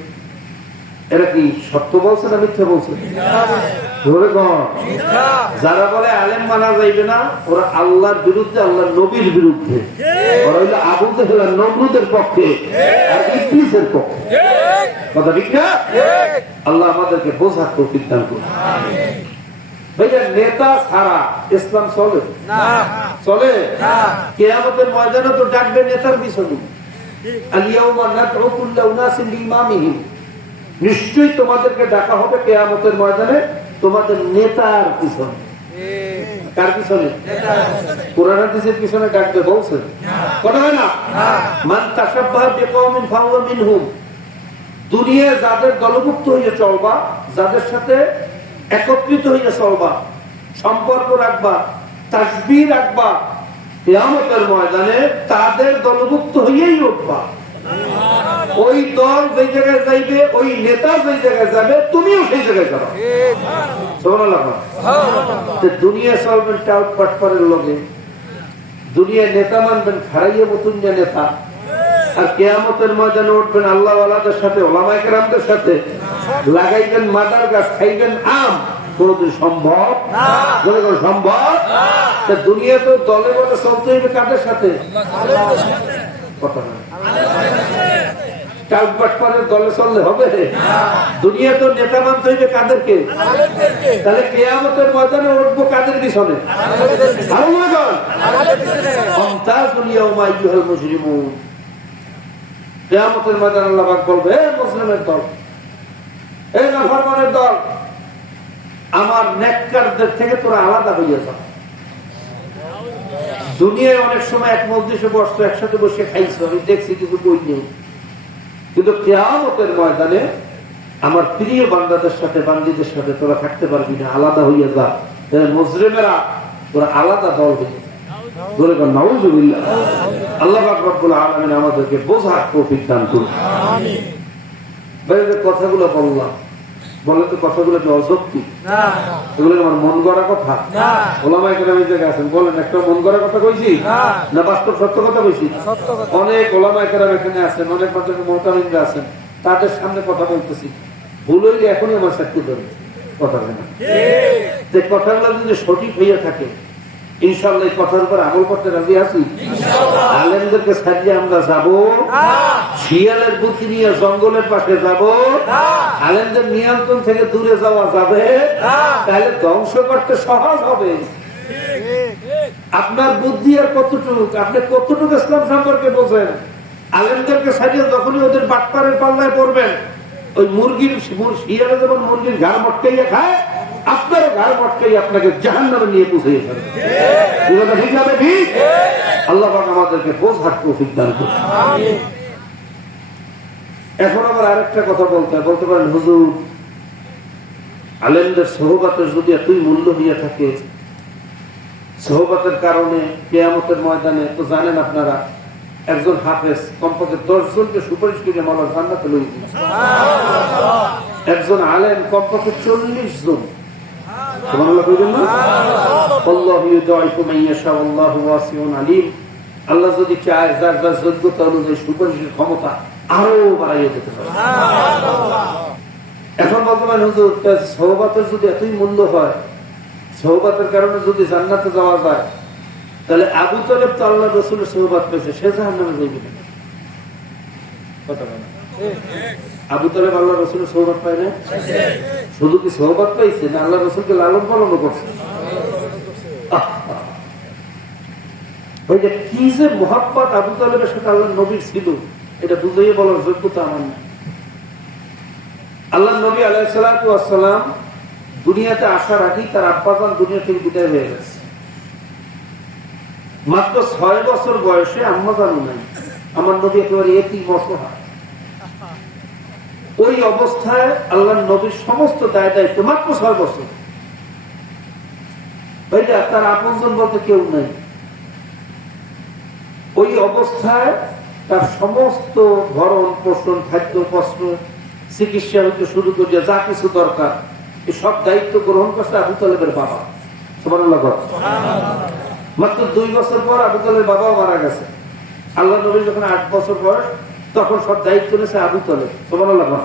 এরা কি সত্য বলছে না মিথ্যা বলছে? যারা বলে আলেম মানা যাইবে না, ওরা আল্লাহর বিরুদ্ধে, আল্লাহর নবীর বিরুদ্ধে, ওরা হইল আবু জেহেল আর নমরুদের পক্ষে আর ইবলিসের পক্ষে। কথা ঠিক না? আল্লাহ আমাদেরকে বোঝার তৌফিক দান করুন। ভাইয়া, নেতা ছাড়া ইসলাম চলে চলে? কিয়ামতের ময়দানে তো ডাকবে নেতার পিছনে, আল-ইয়াউমা নাদউ কুল্লা উনাসিন বিইমামিহিম, নিশ্চয়ই তোমাদেরকে ডাকা হবে কিয়ামতের ময়দানে তোমাদের নেতার পিছনে। কার পিছনে? কোরআন হাদিসের পিছনে ডাকবে বলছে? কথা হয় না? মান তাশাব্বাহা বিকওমিন ফাহুয়া মিনহুম, দুনিয়ায় যাদের দলভুক্ত হয়ে চলবা, যাদের সাথে একত্রিত হয়ে চলবা, সম্পর্ক রাখবা, তাসবিহ রাখবা, কিয়ামতের ময়দানে তাদের দলভুক্ত হয়েই উঠবা। ওই দল যেই জায়গায় যাইবে, ওই নেতা যেই জায়গায় যাবে, তুমিও সেই জায়গায় যাবে। দুনিয়া চলবেন টাউট পাটপারের লগে, দুনিয়ায় নেতা মানবেন খারাইয়া মতুন নেতা, আর কিয়ামতের ময়দানে উঠবেন আল্লাহ ওয়ালাদের সাথে, ওলামায়ে কেরামদের সাথে, লাগাইবেন মাদার গাছ, খাইবেন আম। কোনদিন সম্ভব? সম্ভব? দুনিয়া তো দলে বলে চলতে হইবে কাদের সাথে? কথা না, দলে চললে হবে? দুনিয়া তো নেতা মানতে হইবে কাদেরকে? তাহলে কিয়ামতের ময়দানে উঠবো কাদের পিছনে? কিয়ামতের ময়দানে আল্লাহ পাক বলবে, হে মুসলিমের দল, হে নাফরমানের দল, আমার নেককারদের থেকে তোরা আলাদা হইয়া যা। দুনিয়ায় অনেক সময় এক মজলিসে বসতো, একসাথে বসে খাইছো, আমি দেখছি, কিছু বই নেই, কিন্তু কিয়ামতের ময়দানে আমার প্রিয় বান্দাদের সাথে, বান্দীদের সাথে তোরা থাকতে পারবি না, আলাদা হইয়া যা। মুজরিমেরা তোরা আলাদা দল হয়ে যা। নাউযুবিল্লাহ। আল্লাহ পাক রব্বুল আলামিন আমাদেরকে বোঝার তৌফিক দান করুন। আমিন। ভাই, কথাগুলো বললাম, বলে তো কথাগুলো কি অযৌক্তিক? এগুলো আমার মন গড়া কথা? ওলামায়ে কেরাম এই জায়গায় আছেন, বলেন একটা মন গড়া কথা কইছি না বাস্তব সত্য কথা কইছি? অনেক ওলামায়ে কেরাম এখানে আছেন, অনেক মুহতামিমরা আছেন, তাদের সামনে কথা বলতেছি, ভুল হইলে এখনই আমার সাক্ষী দেবে। কথা হয় না? যে কথাগুলো যদি সঠিক হইয়া থাকে, ইনশাআল্লাহ এই কথার উপর আমল করতে রাজি আছি। আলেমদেরকে ছাড়িয়ে আমরা যাব, শিয়ালের বুদ্ধি নিয়ে জঙ্গলের পাশে যাব, আলেমদের নিয়ন্ত্রণ থেকে দূরে যাওয়া যাবে, তাহলে ধ্বংস করতে সহজ হবে। আপনার বুদ্ধি আর কতটুকু, আপনি কতটুকু ইসলাম সম্পর্কে বোঝেন? আলেমদেরকে ছাড়িয়ে যখনই ওদের বাটপারের পাল্লায় পড়বেন, ওই মুরগির শিয়ালে যেমন মুরগির ঘাড় মটকাইয়া খায়, আপনারও ঘাড় মটকাই আপনাকে জাহান্নামে নিয়ে পৌঁছে যাবে। ঠিক হবে? ঠিক। আল্লাহ পাক আমাদেরকে বোঝার তৌফিক দান করুন। এখন আবার আরেকটা কথা বলতে পারেন, হুজুর, আলেমদের সোহবাতের যদি এতই মূল্য হইয়া থাকে, সোহবাতের কারণে কিয়ামতের ময়দানে তো জানেন আপনারা, একজন হাফেজ কমপক্ষে 10 জনকে সুপারিশ করে মাওলানা জান্নাতে লইয়া দিয়েছে। একজন আলেম কমপক্ষে 40 জন। সুবহানাল্লাহ কইবেন না? আল্লাহু ইউদাইফু মান ইয়াশা আল্লাহু ওয়াসিউন আলিম। আল্লাহ যদি চায়, যার যার যোগ্যতা অনুযায়ী সুপারিশের ক্ষমতা আরো বাড়াইয়া দিতে পারে। এখন বর্তমান হুজুর, সোহবাতের যদি এতই মূল্য হয়, সোহবাতের কারণে যদি জান্নাতে যাওয়া যায়, তাহলে আবু তালেব তো আল্লাহ রাসূলের সোহবাত পেয়েছে, সে জাহান্নামে যাইবে না? কথা বলেন। আবু তালেব আল্লাহ রাসূলের সোহবাত পায় না? শুধু কি সোহবাত পাইছে না, আল্লাহ রাসূলকে লালন পালন করছে? কি যে মুহাব্বত আবু তালেবের সাথে আল্লাহ নবীর ছিল, এটা বুঝাইয়ে বলার যোগ্যতা আমার না। আল্লাহ নবী আলাইহিস সালাতু ওয়াস সালাম দুনিয়াতে আসার আগেই তার আব্বাজান দুনিয়া থেকে বিদায় হয়ে গেছে। মাত্র 6 বছর বয়সে আম্মাজানও নাই। আমার নবী একেবারে এতিম অসহায়। ওই অবস্থায় আল্লাহর নবীর সমস্ত দায় দায়িত্ব, মাত্র 6 বছর, ভাইয়া তার আপনজন বলতে কেউ নাই। ওই অবস্থায় তার সমস্ত ভরণ পোষণ, খাদ্য, বস্ত্র, চিকিৎসা হইতে শুরু করিয়া যা কিছু দরকার এই সব দায়িত্ব গ্রহণ করছে আবু তালেবের বাবা। সুবহানাল্লাহ। মাত্র 2 বছর পর আবু তালেবের বাবাও মারা গেছে। আল্লাহ নবী যখন 8 বছর বয়স তখন সব দায়িত্ব নিয়েছে আবু তালেব। সুবহানাল্লাহ।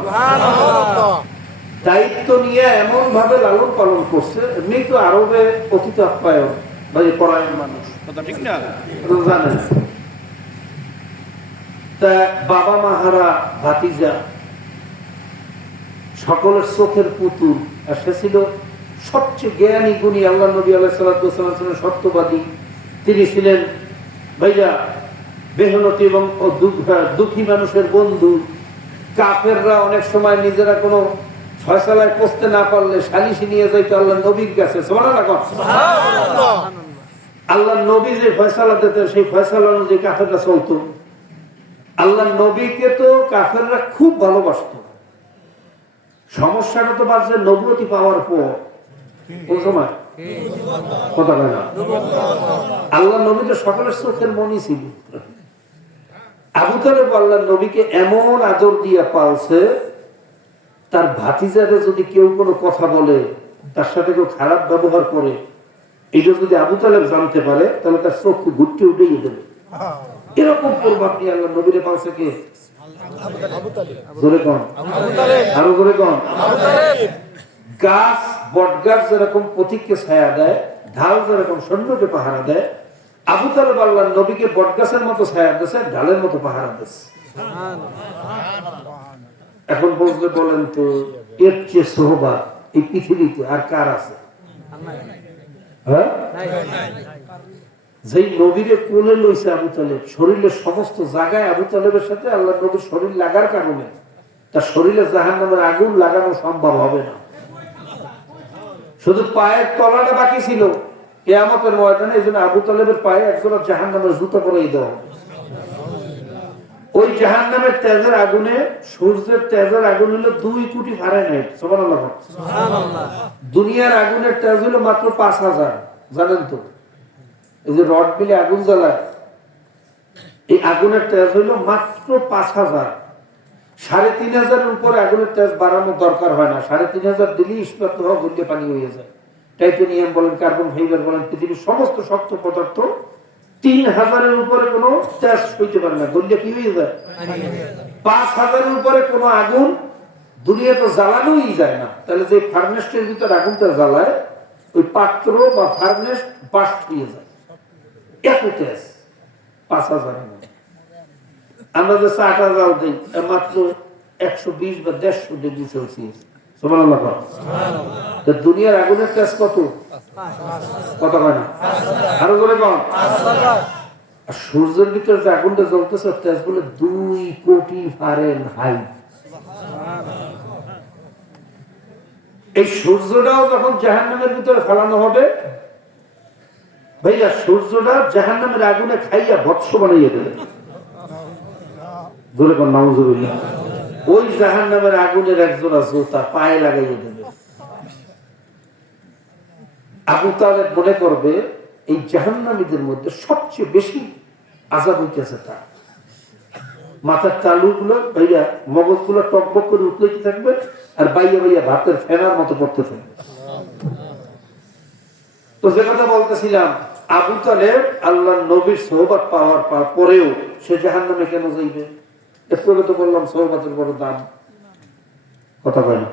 দায়িত্ব নিয়ে এমন ভাবে লালন পালন করছে, এমনি তো আরবে অতীত আপ্যায়ন, ভাই পরায়ণ মানুষ, কথা ঠিক না? জানেন তা বাবা মাহারা ভাতিজা সকলের চোখের পুতুল। আর সে ছিল সবচেয়ে জ্ঞানী গুণী, আল্লাহ নবী আলাইহিস সালাতু ওয়াস সালাম ছিলেন সত্যবাদী। তিনি ছিলেন ভাইয়া মেহনতি এবং দুঃখী মানুষের বন্ধু। কাফেররা অনেক সময় নিজেরা কোনো ফয়সালায় পৌঁছতে না পারলে সালিশি নিয়ে যাইতো আল্লাহ নবীর কাছে। সুবহানাল্লাহ। আল্লাহ নবী যে ফয়সালা দিতেন সেই ফয়সালা অনুযায়ী কাফেররা চলতো। আল্লাহ নবীকে তো কাফেররা খুব ভালোবাসত। সমস্যাটা তো বাজছে নবুয়তি পাওয়ার পর। কোন সময় কথা বলে না, আল্লাহ নবী তো সকলের চোখের মনি ছিল। আবু তালেব আল্লাহ নবীকে এমন আদর দিয়ে পালছে, তার ভাতিজারে যদি কেউ কোনো কথা বলে, তার সাথে কেউ খারাপ ব্যবহার করে, এটা যদি আবু তালেব জানতে পারে তাহলে তার চক্ষু ঘুরতে উঠেই দেবে। এরকম প্রভাব নিয়ে আল্লাহ নবীরে পালছে কে? জোরে কন, আরো জোরে কন। গাছ, বট গাছ যেরকম পথিককে ছায়া দেয়, ঢাল যেরকম সৈন্যকে পাহারা দেয়, আবু তালেব আল্লাহ নবীকে বট গাছের মতো ছায়া দিয়েছে, ঢালের মতো পাহারা দিয়েছে। এখন বলতে বলেন তো, এর চেয়ে সোহবাত এই পৃথিবীতে আর কার আছে? হ্যাঁ, যেই নবীরে কোলে লইছে আবু তালেব, শরীরের সমস্ত জায়গায় আবু তালেবের সাথে আল্লাহ নবীর শরীর লাগার কারণে তার শরীরে জাহান্নামের আগুন লাগানো সম্ভব হবে না। শুধু পায়ের তলাটা বাকি ছিল কিয়ামতের ময়দানে। এই জন্য আবু তালেবের পায়ে একজোড়া জাহান্নামের জুতা পরিয়ে দেওয়া হবে। ওই জাহান্নামের তেজের আগুনে, সূর্যের তেজের আগুন হলো 2 কোটি ফারেনহাইট। সুবহানাল্লাহ। দুনিয়ার আগুনের তেজ হলো মাত্র 5000। জানেন তো, এই যে রড মিলে আগুন জ্বালায়, এই আগুনের তেজ হইল মাত্র 5000। 3500 উপরে আগুনের তেজ বাড়ানোর দরকার হয় না। 3500 দিলে ইস্পাত গলিয়ে পানি হয়ে যায়। টাইটানিয়াম বলেন, কার্বন ফাইবার বলেন, পৃথিবীর সমস্ত শক্ত পদার্থ 3000 উপরে কোনো তেজ হইতে পারে না, গলিয়ে কি হয়ে যায়? 5000 উপরে কোনো আগুন দুনিয়া তো জ্বালানোই যায় না। তাহলে যে ফার্নেসের ভিতরে আগুনটা জ্বালায়, ওই পাত্র বা ফার্নেস বাস্ট হয়ে যায়। এত তেজ 5000। আমরা যে চাটা জাল দিই মাত্র 120 বা 150 ডিগ্রি সেলসিয়াস। সুবহানাল্লাহ। দুনিয়ার আগুনের তেজ কত? কত হয় না? আরো করে কম। আর সূর্যের ভিতরে যে আগুনটা জ্বলতেছে তেজ বলে 2 কোটি ফারেনহাইট। এই সূর্যটাও যখন জাহান্নামের ভিতরে ফেলানো হবে, ভাইয়া সূর্যটা জাহান্নামের আগুনে খাইয়া ভৎস বানাইয়া দেবে। ধরে কোন নাউজুবিল্লাহ। ওই জাহান্নামের আগুনের একজোড়া জুতা পায়ে লাগাইয়া দেবে। আবু তালেব মনে করবে এই জাহান্নামীদের মধ্যে সবচেয়ে বেশি আযাব হইতেছে তার। মাথার তালুগুলো ভাইয়া, মগজগুলো টকবক করে উঠলে কি থাকবে, আর বাইয়া বাইয়া ভাতের ফেনার মতো পড়তে থাকবে। তো যে কথা বলতেছিলাম, আবু তালেব আল্লাহর নবীর সোহবত পাওয়ার পরেও সে জাহান্নামে কেন যাইবে? একটু তো বললাম সোহবতের বড় দাম। কথা কয় না?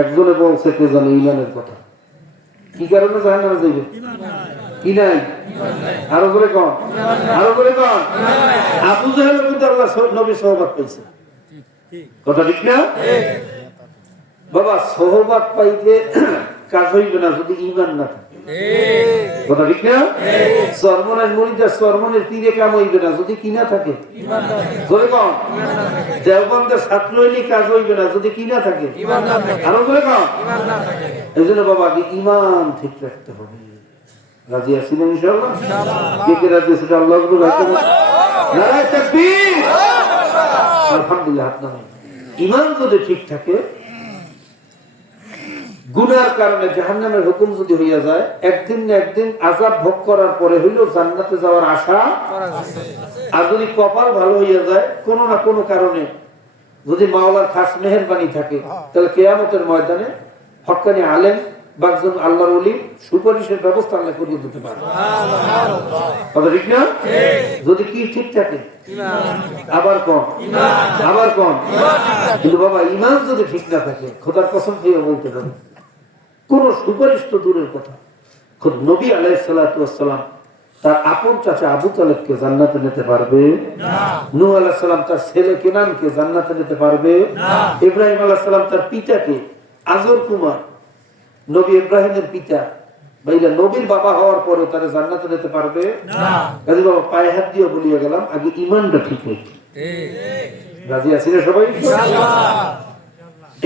একজনে বলছে কে জানে ইমানের কথা। কি কারণে জাহান্নামে যাইবে? কি নাই? আরো করে কম, আরো করে কম। আবু জাহেল কিন্তু আল্লাহ নবীর সোহবত পাইছে। কথা ঠিক না বাবা? সোহবত পাইতে কাজ হইবে না যদি ঈমান না থাকে। কথা ঠিক না? চরমনের মুরিদা চরমনের তীরে কাম হইবে না যদি কিনা থাকে। দেওবন্দের ছাত্র হইলে কাজ হইবে না যদি কিনা থাকে। আরো করে কম। এই জন্য বাবা আগে ইমান ঠিক রাখতে হবে। রাজি আছেন ইনশাআল্লাহ? কে কে রাজি আছে? আল্লাহ নারায়ে তাকবীর। আলহামদুলিল্লাহ। ইমান যদি ঠিক থাকে, গুনার কারণে জাহান্নামের হুকুম যদি হইয়া যায়, একদিন না একদিন আযাব ভোগ করার পরে হইলেও জান্নাতে যাওয়ার আশা করা যাচ্ছে। আর যদি কপাল ভালো হইয়া যায়, কোনো না কোনো কারণে যদি মাওলার খাস মেহেরবানি থাকে, তাহলে কিয়ামতের ময়দানে হক্কানি আলেম বা একজন আল্লাহর ওলি সুপারিশের ব্যবস্থা আল্লাহ করিয়ে দিতে পারে। কথা ঠিক না? যদি কি ঠিক থাকে, আবার কম, আবার কম। কিন্তু বাবা ইমান যদি ঠিক না থাকে, খোদার কসম খেয়ে বলতে পারে, কোন সুপারিশ তো দূরের কথা। নবী আলাইহিস সালাতু ওয়াস সালাম তার আপন চাচা আবু তালেবকে জান্নাতে নিতে পারবে না। নূহ আলাইহিস সালাম তার ছেলে কেনানকে জান্নাতে নিতে পারবে না। ইব্রাহিম আলাইহিস সালাম তার পিতাকে, আজর কুমার নবী ইব্রাহিমের পিতা ভাইরা নবীর বাবা হওয়ার পরে তারা জান্নাতে নিতে পারবে না। কাজে বাবা পায়ে হাত দিয়ে বলিয়া গেলাম, আগে ইমানটা ঠিক হইছে। রাজি আছি না সবাই? ইনশাআল্লাহ।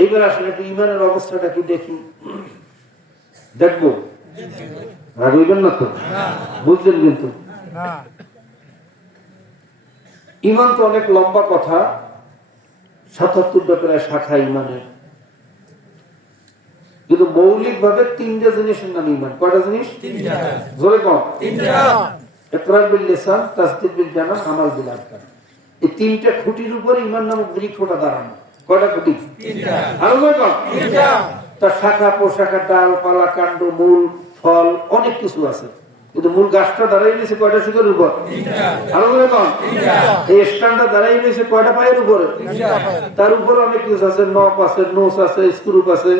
এইবার আসলে একটু ইমানের অবস্থাটা কি দেখি, দেখবো। রাগ হইবেন না তো? বুঝলেন কিন্তু ইমান তো অনেক লম্বা কথা, ৭৭টা প্রায় শাখা ইমানের। কিন্তু মৌলিক ভাবে ৩টা জিনিসের নাম ইমান। কয়টা জিনিস? জোরে কম। ইকরার বিল লিসান, তাসদীক বিল জানান, আমাল বিল আরকান। এই ৩টা খুঁটির উপরে ইমান নামক বৃক্ষটা দাঁড়ানো। কয়টা খুঁটি? ৩টা। আরো জোরে কম। ৩টা। তার শাখা প্রশাখা, ডাল পালা, কাণ্ড, মূল, ফল অনেক কিছু আছে, কিন্তু মূল গাছটা দাঁড়াই নিয়েছে কয়টা শিখের উপর? ৩টা। আরো জোরে কম। ৩টা। এই স্ট্যান্ডটা দাঁড়াই নিয়েছে কয়টা পায়ের উপরে? ৩টা। তার উপরে অনেক কিছু আছে, নখ আছে, নোস আছে, স্ক্রুপ আছে,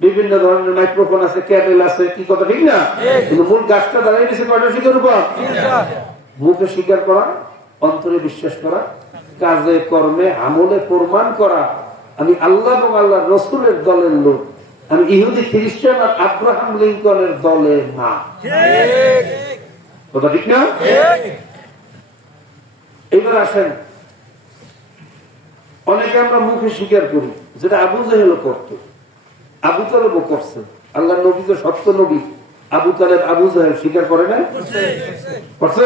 বিভিন্ন ধরনের মাইক্রোফোন আছে, ক্যাবেল আছে। কি কথা ঠিক না? কিন্তু মূল গাছটা দাঁড়াই নিয়েছে কয়টা শিখের উপর? ৩টা। মুখে স্বীকার করা, অন্তরে বিশ্বাস করা, কাজে কর্মে আমলে প্রমাণ করা আমি আল্লাহ এবং আল্লাহর রাসূলের দলের লোক, আমি ইহুদি খ্রিস্টান আর আব্রাহাম লিঙ্কনের দলে না। কথা ঠিক না? এবার আসেন, অনেকে আমরা মুখে স্বীকার করি, যেটা আবু জাহেলও করত, আবু তালেবও করছে। আল্লাহ নবী যে সত্য নবী, আবু তালেব আবু জাহেল স্বীকার করে না? করছে।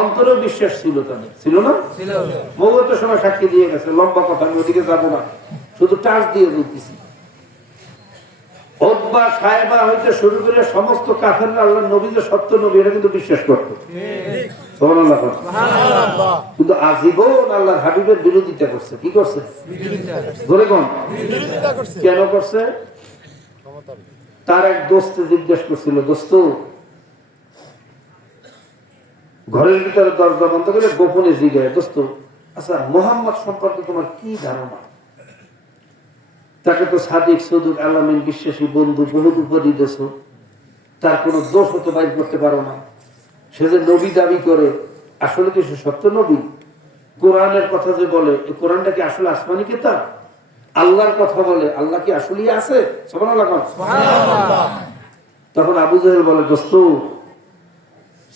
অন্তরে বিশ্বাস ছিল, তাদের ছিল না? মৌতের সময় সাক্ষী দিয়ে গেছে। লম্বা কথা, আমি ওদিকে যাবো না, শুধু টাচ দিয়ে বলতেছি। ওতবা সায়বা হইতে শুরু করে সমস্ত কাফেররা আল্লাহ নবী যে সত্য নবী এটা কিন্তু বিশ্বাস করত। সুবহানাল্লাহ। কিন্তু আজীবন আল্লাহর হাবিবের বিরোধিতা করছে। কি করছে? জোরে কোন? কেন করছে? তার এক দোস্ত জিজ্ঞেস করছিল, দোস্ত ঘরের ভিতরে দরজা বন্ধ করে গোপনে জিজ্ঞাসা, দোস্ত আচ্ছা মুহাম্মদ সম্পর্কে তোমার কি ধারণা? তাকে তো সাদিক সদুক আলামিন বিশ্বাসী বন্ধু বহুত উপাধি দিয়েছ, তার কোনো দোষ হতে বাইর করতে পারো না। সে যে নবী দাবি করে, আসলে কি সে সত্য নবী? কোরআনের কথা যে বলে, এই কোরআনটা কি আসলে আসমানি কিতাব? আল্লাহর কথা বলে, আল্লাহ কি আসলেই আছে? সুবহানাল্লাহ। তখন আবু জাহেল বলে, দোস্ত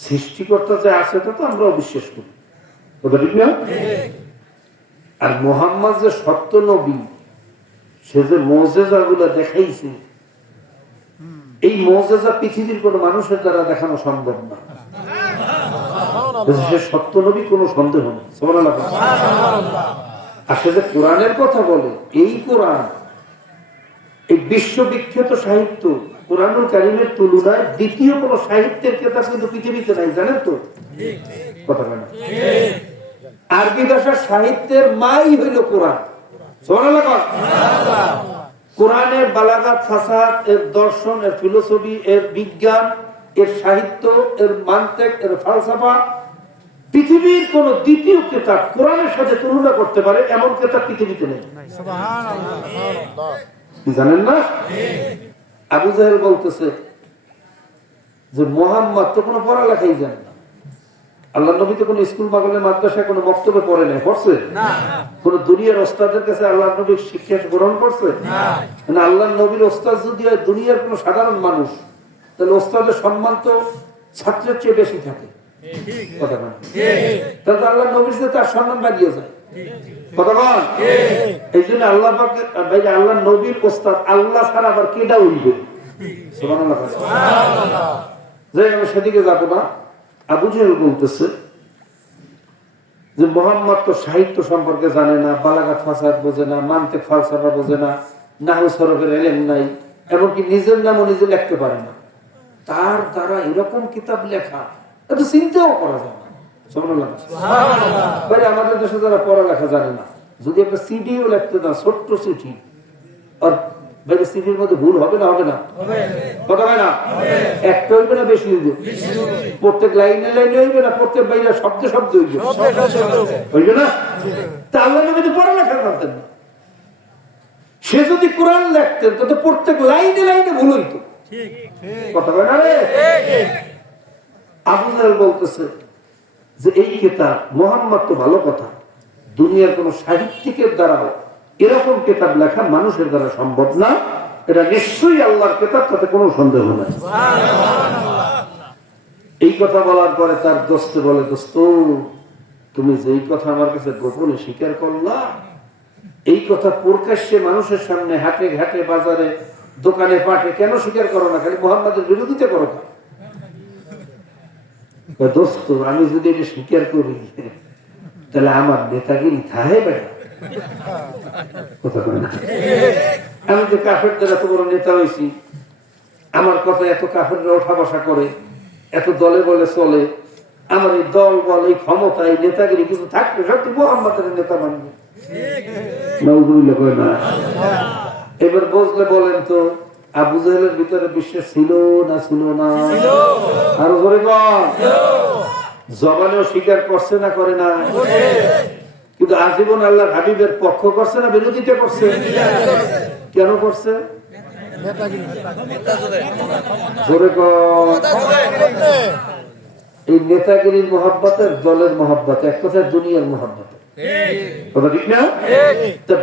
সৃষ্টিকর্তা যে আছে তা তো আমরাও বিশ্বাস করি, কথা ঠিক না? আর মুহাম্মদ যে সত্য নবী, সে যে মুজিজা গুলো দেখাইছে, এই মুজিজা পৃথিবীর কোন মানুষের দ্বারা দেখানো সম্ভব না। সে সত্য নবী, কোনো সন্দেহ নেই। সুবহানাল্লাহ। আর সে যে কোরআনের কথা বলে, এই কোরআন, এই বিশ্ববিখ্যাত সাহিত্য কোরআনুল কারীমের তুলনায় দ্বিতীয় কোন সাহিত্যের কিতাব কিন্তু পৃথিবীতে নাই, জানেন তো? কথা বলেন। আরবি ভাষার সাহিত্যের মাই হইল কোরআন। সুবহানাল্লাহ। কোরআনের বালাগাত, ফাসাহাত, এর দর্শন, এর ফিলোসফি, এর বিজ্ঞান, এর সাহিত্য, এর মানতিক, এর ফালসাফা, পৃথিবীর কোন দ্বিতীয় কিতাব কোরআনের সাথে তুলনা করতে পারে এমন কিতাব পৃথিবীতে নেই। জানেন না? আবু জাহেল বলতেছে যে মুহাম্মদ তো কোনো পড়ালেখাই জানে না, আল্লাহ নবী তো কোনো স্কুল মাগলে মাদ্রাসায় কোনো বক্তব্য পড়ে নাই, পড়ছে না? কোন দুনিয়ার ওস্তাদের কাছে আল্লাহ নবীর শিক্ষা গ্রহণ করছে না? আল্লাহ নবীর ওস্তাদ যদি হয় দুনিয়ার কোন সাধারণ মানুষ, তাহলে ওস্তাদের সম্মান তো ছাত্রের চেয়ে বেশি থাকে, কথা বলেন। তাহলে আল্লাহ নবীর সাথে তার সম্মান বাড়িয়ে যায়, কথা বল। এই জন্য আল্লাহ আল্লাহ নবীর ওস্তাদ আল্লাহ ছাড়া আবার কেডা উঠবে? আমি সেদিকে যাবো না। আবু জেহেল বলতেছে যে মোহাম্মদ তো সাহিত্য সম্পর্কে জানে না, বালাগাত ফাসাদ বোঝে না, মানতিক ফালসাফা বোঝে না, নাহু সরফের এলেম নাই, এমনকি নিজের নামও নিজে লিখতে পারে না। তার দ্বারা এরকম কিতাব লেখা এত চিন্তাও করা যায় না। আমাদের দেশে যারা পড়ালেখা জানে না, যদি একটা সিডিও লিখতে না, ছোট্ট চিঠি, আর বাইরে সিডির মধ্যে ভুল হবে না? হবে না? কথা হয় না? একটা হইবে না বেশি হইবে? প্রত্যেক লাইনে লাইনে হইবে না? প্রত্যেক বাইরে শব্দে শব্দ হইবে? হইবে না? তা আল্লাহ নবী তো পড়ালেখা জানতেন না। সে যদি কোরআন লিখতেন তো প্রত্যেক লাইনে লাইনে ভুল হইতো, কথা হয় না রে? আবু জাহেল বলতেছে যে এই কিতাব মুহাম্মদ তো ভালো কথা, দুনিয়ার কোন সাহিত্যিকের দ্বারাও এরকম কিতাব লেখা মানুষের দ্বারা সম্ভব না, এটা নিশ্চয়ই আল্লাহর কিতাব, তাতে কোনো সন্দেহ নাই। এই কথা বলার পরে তার দোস্ত বলে, দোস্ত তুমি যেই কথা আমার কাছে গোপনে স্বীকার করলা, এই কথা প্রকাশ্যে মানুষের সামনে হাটে ঘাটে বাজারে দোকানে পাঠে কেন স্বীকার করো না? খালি মুহাম্মাদের বিরোধিতা করো না। দোস্ত আমি যদি এটা স্বীকার করি তাহলে আমার নেতাগিরি থাহে বেড়া, কথা বলে না। আমি যে কাফেরদের এত বড় নেতা হয়েছি, আমার কথা এত কাফেররা ওঠা বসা করে, এত দলে বলে চলে, আমার এই দল বল, এই ক্ষমতা, এই নেতাগিরি কিছু থাকবে সত্যি মুহাম্মাদের নেতা মানবে না। এবার বুঝলে বলেন তো আবু জাহেলের ভিতরে বিশ্বাস ছিল না ছিল না? আরো জোরে বল। জবানেও স্বীকার করছে না করে না? কিন্তু আজীবন আল্লাহর হাবিবের পক্ষ করছে না বিরোধিতা করছে? কেন করছে? জোরে বল। এই নেতাগিরির মহব্বতের, দলের মহব্বত, এক কথায় দুনিয়ার মহব্বত, কথা ঠিক না?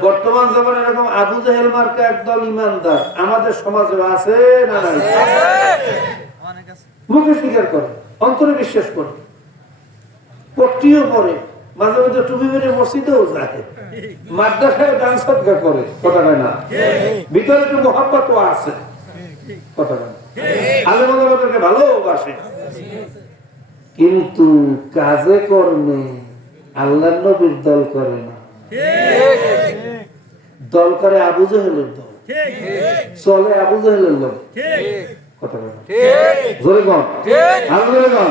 বর্তমান জমানে এরকম আবু জাহেল মার্কা একদল ইমানদার আমাদের সমাজে আছে না নাই? মুখে স্বীকার করে, অন্তরে বিশ্বাস করে, পট্টিও পরে, মাঝে মাঝে টুপি বেরিয়ে মসজিদেও যায়, মাদ্রাসায় দান সদকা করে, কথা কয় না? ভিতরে একটু মহব্বত আছে, কথা কয় না? আলেম ওলামাদেরকে ভালোবাসে, কিন্তু কাজে কর্মে আল্লাহর নবীর দল করে না। দল করে আবু জাহেলের দল, চলে আবু জাহেলের দল, কথা বলে জোরে কম, আরো জোরে কম।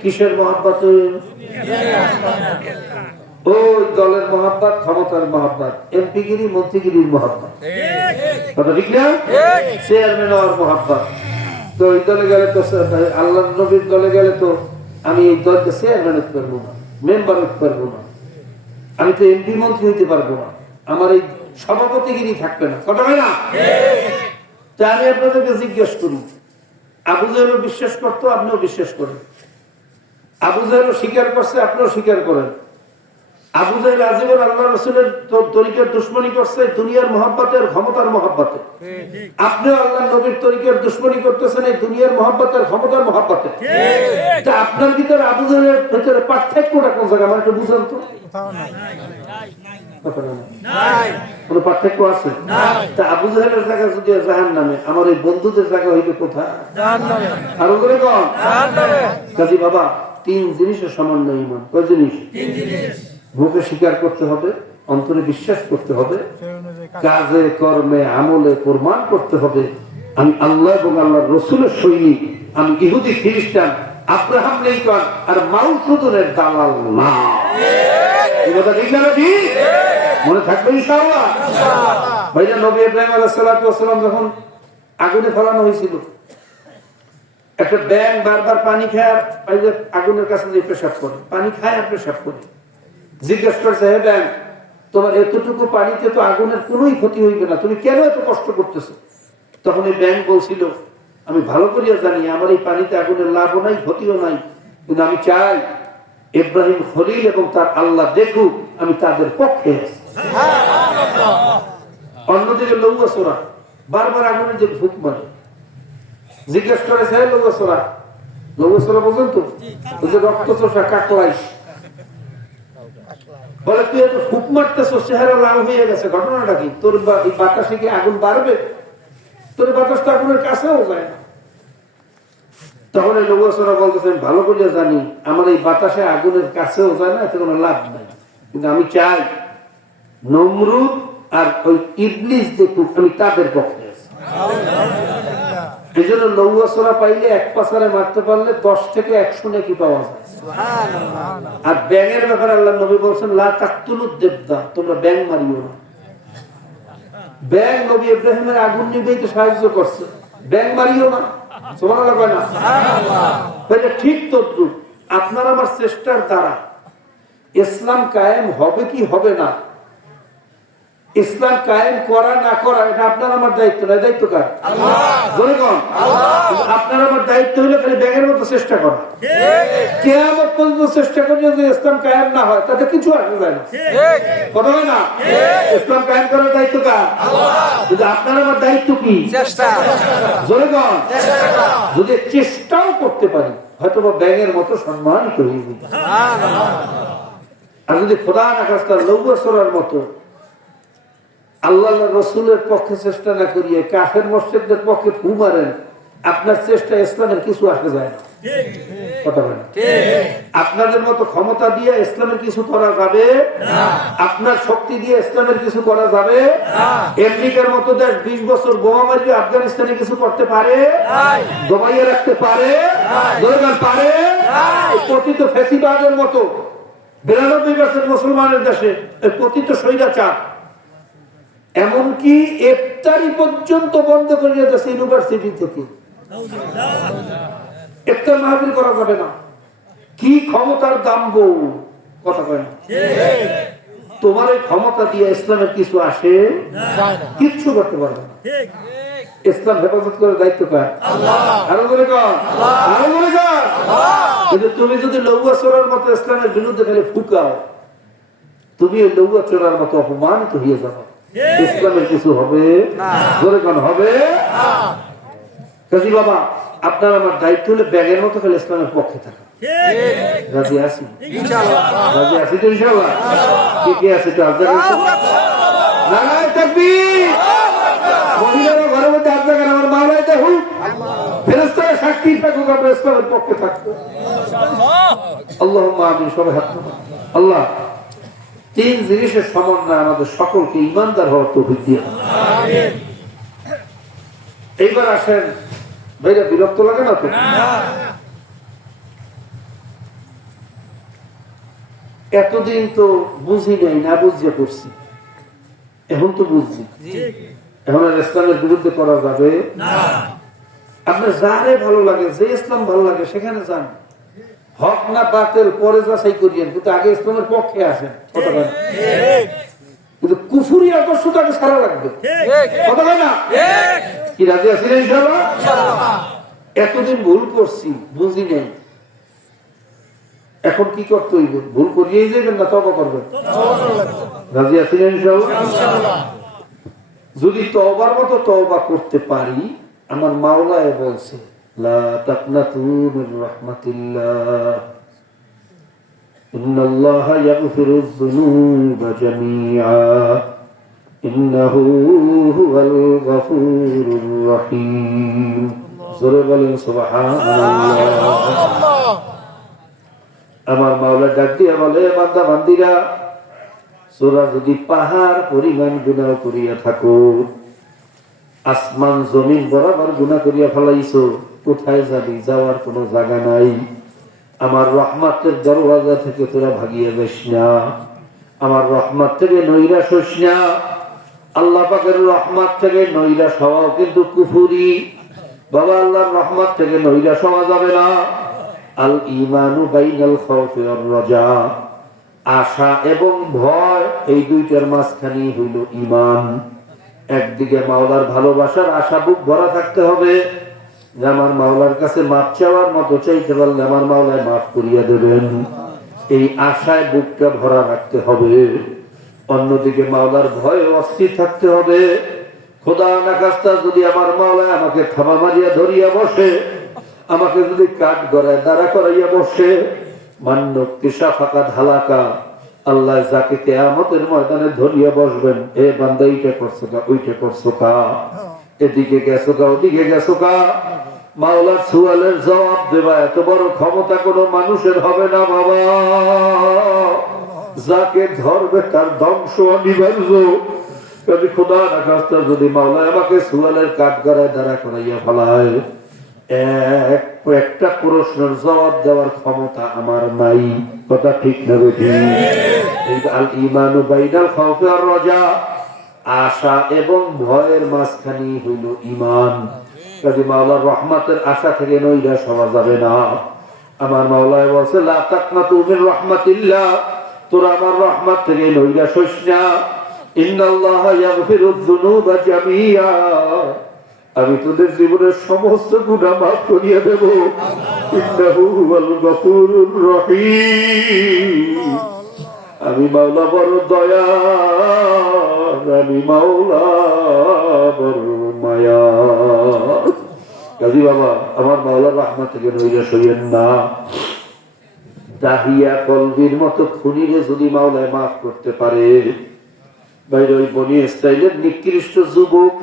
কিসের মহব্বত? ওই দলের মহব্বত, ক্ষমতার মহব্বত, এমপিগিরি মন্ত্রীগিরির মহব্বত, কথা ঠিক না? চেয়ারম্যান হওয়ার মহব্বত। তো এই দলে গেলে তো, আল্লাহ নবীর দলে গেলে তো আমি এই দলকে চেয়ারম্যান হতে পারবো না, মেম্বার হতে পারবো না, আমি তো এমপি মন্ত্রী হইতে পারবো না, আমার এই সভাপতিগিরি থাকবে না, কথা হয় না? তা আমি আপনাদেরকে জিজ্ঞেস করি, আবু জাহেল বিশ্বাস করতো, আপনিও বিশ্বাস করেন। আবু জাহেল স্বীকার করছে, আপনিও স্বীকার করেন। আবু জাহেল আজীবন আল্লাহ রাসূলের তরিকার দুশমনী করছে, দুনিয়ার মহব্বতের, ক্ষমতার মহব্বতে। আপনিও আল্লাহ নবীর তরিকার দুশমনী করতেছেন এই দুনিয়ার মহব্বতের, ক্ষমতার মহব্বতে। তা আপনার ভিতরে আবু জাহেলের ভিতরে পার্থক্যটা কোন জায়গায় আমার একটু বুঝান তো। কোনো পার্থক্য আছে? তা আবু জাহেলের জায়গা যদি জাহান্নামে, আমার এই বন্ধুদের জায়গা হইবে কোথায়? আরো করে কম। কাজী বাবা, তিন জিনিসের সামান্য ঈমান। কয় জিনিস? মুখে স্বীকার করতে হবে, অন্তরে বিশ্বাস করতে হবে, কাজে কর্মে আমলে প্রমাণ করতে হবে আমি আল্লাহ এবং আল্লাহর রাসূলের সৈনিক, আমি ইহুদি খ্রিস্টান, আব্রাহাম লিঙ্কন আর মাউসুদের দালাল না। ঠিক না? মনে থাকবে ইনশাআল্লাহ। ভাইরা, নবী ইব্রাহিম আলাইহিস সালাতু ওয়াস সালাম যখন আগুনে ফেলানো হয়েছিল, একটা ব্যাঙ বারবার পানি খায় আর আগুনের কাছে যে পেশাব করে, পানি খায় আর পেশাব করে। জিজ্ঞেস করছে, হে ব্যাঙ, তোমার এতটুকু পানিতে তো আগুনের কোনোই ক্ষতি হইবে না, তুমি কেন এত কষ্ট করতেছো? তখন এই ব্যাঙ বলছিল, আমি ভালো করিয়া জানি আমার এই পানিতে আগুনের লাভও নাই, ক্ষতিও নাই, কিন্তু আমি চাই ইব্রাহিম খলিল এবং তার আল্লাহ দেখুক আমি তাদের পক্ষে আছি। অন্যদিকে লৌয়া সোরা বারবার আগুনের যে ভূত মারে, জিজ্ঞেস করেছে লোগোসরা পর্যন্ত ওই যে রক্ত চোষা কাকলাইশ বলে তুই এত ফুক মারতেছ, চেহারা লাল হয়ে গেছে, ঘটনাটা কি? তোর বাতাসে কি আগুন বাড়বে? তোর বাতাস তো আগুনের কাছেও যায় না। তখন এই লোগোসরা বলতেছেন, ভালো করে জানি আমার এই বাতাসে আগুনের কাছেও যায় না, এতে কোনো লাভ নাই, কিন্তু আমি চাই নমরুদ আর ওই ইবলিস দেখুক আমি তাদের পক্ষে আছি। এই জন্য লৌয়াসরা পাইলে এক পাশারে মারতে পারলে 10 থেকে 100 নাকি পাওয়া যায়। আর ব্যাঙের ব্যাপারে আল্লাহ নবী বলছেন, লা তাকতুলুদ দেবদা, তোমরা ব্যাঙ মারিও না। ব্যাঙ নবী ইব্রাহিমের আগুন নিভাইতে সাহায্য করছে, ব্যাঙ মারিও না। সুবহানাল্লাহ কয় না? সুবহানাল্লাহ। ঠিক তদ্রুপ আপনার আমার চেষ্টার দ্বারা ইসলাম কায়েম হবে কি হবে না, ইসলাম কায়েম করা না করা এটা আপনার আমার দায়িত্ব না, দায়িত্ব কার? আপনার আমার দায়িত্ব হলো খালি ব্যাঙের মতো চেষ্টা করা। কিয়ামত পর্যন্ত চেষ্টা করি যদি ইসলাম কায়েম না হয় তাতে কিছু আসে যায় না, কথা হয় না? ইসলাম কায়েম করার দায়িত্ব কার? কিন্তু আপনার আমার দায়িত্ব কি? যদি চেষ্টাও করতে পারি হয়তো বা ব্যাঙের মতো সম্মানিত হয়ে যাবে। আর যদি খোদা না খাস্তা লৌয়াসরার মতো আল্লাহ রসুলের পক্ষে চেষ্টা না করিয়ে কাফের মুশরিকদের পক্ষে ফু মারেন, আপনার চেষ্টা ইসলামের কিছু আসে যায় না, কথা বলেন। আপনাদের মতো ক্ষমতা দিয়ে ইসলামের কিছু করা যাবে না, আপনার শক্তি দিয়ে ইসলামের কিছু করা যাবে না। আমেরিকার মতো দেশ 20 বছর বোমা মারিয়ে আফগানিস্তানে কিছু করতে পারে, দবাইয়ে রাখতে পারে, পারে। পতিত ফ্যাসিবাদের মতো 92% মুসলমানের দেশে পতিত স্বৈরাচার, এমনকি ইফতারি পর্যন্ত বন্ধ করে দিয়েছে ইউনিভার্সিটি থেকে, ইফতার মাহফিল করা যাবে না। কি ক্ষমতার দাম গো, কথা কয় না? তোমার এই ক্ষমতা দিয়ে ইসলামের কিছু আসে কিচ্ছু করতে পারবে না। ইসলাম হেফাজত করার দায়িত্ব কার? আরো বলে কর, আরো বলে কর। কিন্তু তুমি যদি লৌয়াচোরার মতো ইসলামের বিরুদ্ধে খালি ফুকাও, তুমি ওই লৌয়াচোরার মতো অপমানিত হয়ে যাবে, ইসলামের কিছু হবে জোরে কোন হবে। কাজী বাবা আপনার আমার দায়িত্ব হলে ব্যাগের মতো খালি ইসলামের পক্ষে থাকা। রাজি আছি? রাজি আছি তো ইনশাআল্লাহ? কে কে আছে তো আল্লাহ নারায়ে তাকবীর। মহিলারা ঘরের মধ্যে হাত লাগান, আমার মা ভাইতে হুক ফেরেশতারা সাক্ষী থাকুক আমরা ইসলামের পক্ষে থাকবো। আল্লাহুম্মা আমিন। সবাই হাত তুলুন। আল্লাহ 3 জিনিসের সমন্বয় আমাদের সকলকে ঈমানদার হওয়ার তৌফিক দিন। আমিন। এইবার আসেন ভাইরা, বিরক্ত লাগে না তো? এতদিন তো বুঝি নাই, না বুঝিয়ে করছি, এখন তো বুঝছি। এখন আর ইসলামের বিরুদ্ধে করা যাবে না। আপনার যারে ভালো লাগে, যে ইসলাম ভালো লাগে সেখানে যান, হক না বাতিল পরে যাচাই করিয়েন, কিন্তু আগে ইসলামের পক্ষে আসেন, কথা বলেন। কিন্তু কুফরি আদর্শটাকে সারা লাগবে, কথা বলেন না? কি রাজি আছেন ইনশাআল্লাহ? এতদিন ভুল করছি, বুঝি নাই, এখন কি করতে হইবে? ভুল করিয়েই যাবেন না তওবা করবেন? রাজি আছেন ইনশাআল্লাহ? যদি তওবার মতো তওবা করতে পারি, আমার মাওলায় বলছে লা তাকনাতু মির রাহমাতিল্লাহ ইন্নাল্লাহা ইয়াগফিরুয যুনুবা জামিআ ইন্নাহু হুয়াল গফুরুর রহিম। জোরে বলেন সুবহানাল্লাহ। আমার মাওলা ডাক দিয়া বলে, বান্দা বান্দিরা, তোরা যদি পাহাড় পরিমাণ গুনাহ করিয়া থাকো, আসমান জমিন বরাবর গুনাহ করিয়া ফেলাইছো, কোথায় যাবি? যাওয়ার কোনো জায়গা নাই। আমার রহমতের দরওয়াজা থেকে তোরা ভাগিয়ে যাস না, আমার রহমত থেকে নৈরাশ হইস না। আল্লাহ পাকের রহমত থেকে নৈরাশ হওয়াও কিন্তু কুফরি বাবা। আল্লাহর রহমত থেকে নৈরাশ হওয়া যাবে না। আল ঈমানু বাইনাল খাউফি ওয়ার রাজা, আশা এবং ভয় এই দুইটার মাঝখানে হইল ঈমান। একদিকে মাওলার ভালোবাসার আশা বুক ভরা থাকতে হবে, যে আমার মাওলার কাছে মাপ চাওয়ার মতো চাইতে পারলে আমার মাওলায় মাফ করিয়া দেবেন, এই আশায় বুকটা ভরা রাখতে হবে। অন্যদিকে মাওলার ভয়ে অস্থির থাকতে হবে, খোদা না খাস্তা যদি আমার মাওলা আমাকে থামা মারিয়া ধরিয়া বসে, আমাকে যদি কাঠ গড়ায় দাঁড়া করাইয়া বসে, মান্য কিসা ফাঁকা ঢালাকা, আল্লাহ যাকে কিয়ামতের ময়দানে ধরিয়া বসবেন, এ বান্দা এইটা করছো কা, ওইটা করছো কা, এদিকে গেছো কা, ওদিকে গেছো কা, মাওলার সুয়ালের জবাব দেবা এত বড় ক্ষমতা কোনো মানুষের হবে না বাবা। যাকে ধরবে তার ধ্বংস অনিবার্য। যদি খোদা না খাস্তা যদি মাওলা আমাকে সুয়ালের কাঠ গড়ায় দাঁড়া করাইয়া ফেলায়, একটা প্রশ্নের জবাব দেওয়ার ক্ষমতা আমার নাই। কথা ঠিক না বেঠিক? আল ঈমানু বাইনাল খাউফি ওয়ার রাজা, আশা এবং ভয়ের মাঝখানে হইল ঈমান। যদি মাওলার রহমতের আশা থেকে নৈরাশ হওয়া যাবে না। আমার মাওলায় বলছে লা তাকনাতু মির রাহমাতিল্লাহ, তোরা আমার রহমত থেকে নৈরাশ হইস না। ইন্নাল্লাহা ইয়াগফিরুয যুনুবা জামিআ, আমি তোদের জীবনের সমস্ত গুনাহ মাফ করিয়ে দেব। ইন্নাহু হুয়াল গফুরুর রহিম, আমি মাওলা বড় দয়াল, আমি মাওলা বড় মায়া। কাজী বাবা আমার মাওলার রহমত থেকে নৈরাশ হইয়েন না। দাহিয়া কলবির মতো খুনিরে যদি মাওলায় মাফ করতে পারে, বাইরে ওই বনি ইসরাইলের নিকৃষ্ট যুবক,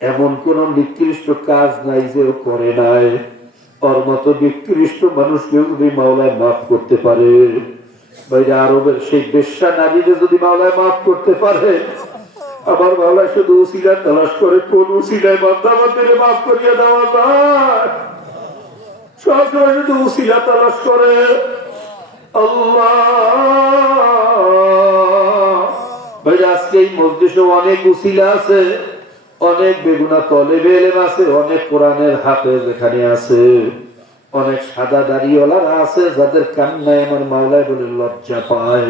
এমন কোন নিকৃষ্ট কাজ নাই যে ও করে নাই। ওর মতো নিকৃষ্ট মানুষকে যদি মাওলায় মাফ করতে পারে, বাইরে আরবের সেই বেশ্যা নারীরে যদি মাওলায় মাফ করতে পারে, আমার মাওলায় শুধু উসিলা তালাশ করে কোন উসিলায় বান্দা বান্দারে মাফ করিয়া দেওয়া যায়। সবসময় শুধু উসিলা তালাশ করে। আল্লাহ ভাই, আজকে এই মজলিসে অনেক উসিলা আছে, অনেক বেগুনা তলেবে ইলম আছে, অনেক কোরআনের হাফেজ এখানে আছে, অনেক সাদা দাড়িওয়ালারা আছে যাদের কান্নায় আমার মাওলায় বলে লজ্জা পায়।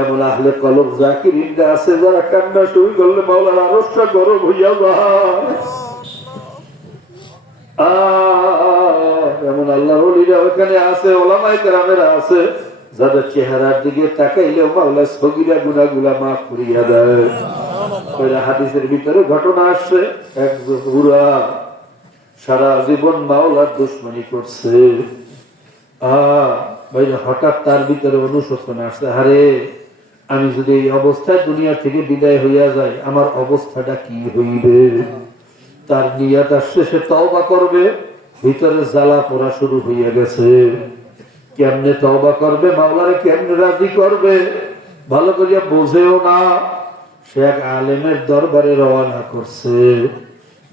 এমন আহলে কলব জাকিরিনরা আছে যারা কান্না শুরু করলে মাওলার আরশটা গরম হইয়া যায়। এমন আল্লাহর ওলিরা ওখানে আছে, ওলামায়ে কেরামেরা আছে যাদের চেহারার দিকে তাকাইলে মাওলা সগীরা গুনাহগুলা মাফ করিয়া দেয়। হাদিসের ভিতরে ঘটনা আসছে, এক বুড়া সারা জীবন মাওলার দুশমনি করছে। হঠাৎ তার ভিতরে অনুশোচনা আসছে, আরে আমি যদি এই অবস্থায় দুনিয়া থেকে বিদায় হইয়া যাই, আমার অবস্থাটা কি হইবে। তার নিয়ত আসছে সে তওবা করবে, ভিতরে জ্বালা পোড়া শুরু হইয়া গেছে। কেমনে তওবা করবে, মাওলারে কেমনে রাজি করবে, ভালো করিয়া বোঝেও না। সে এক আলেমের দরবারে রওনা করছে।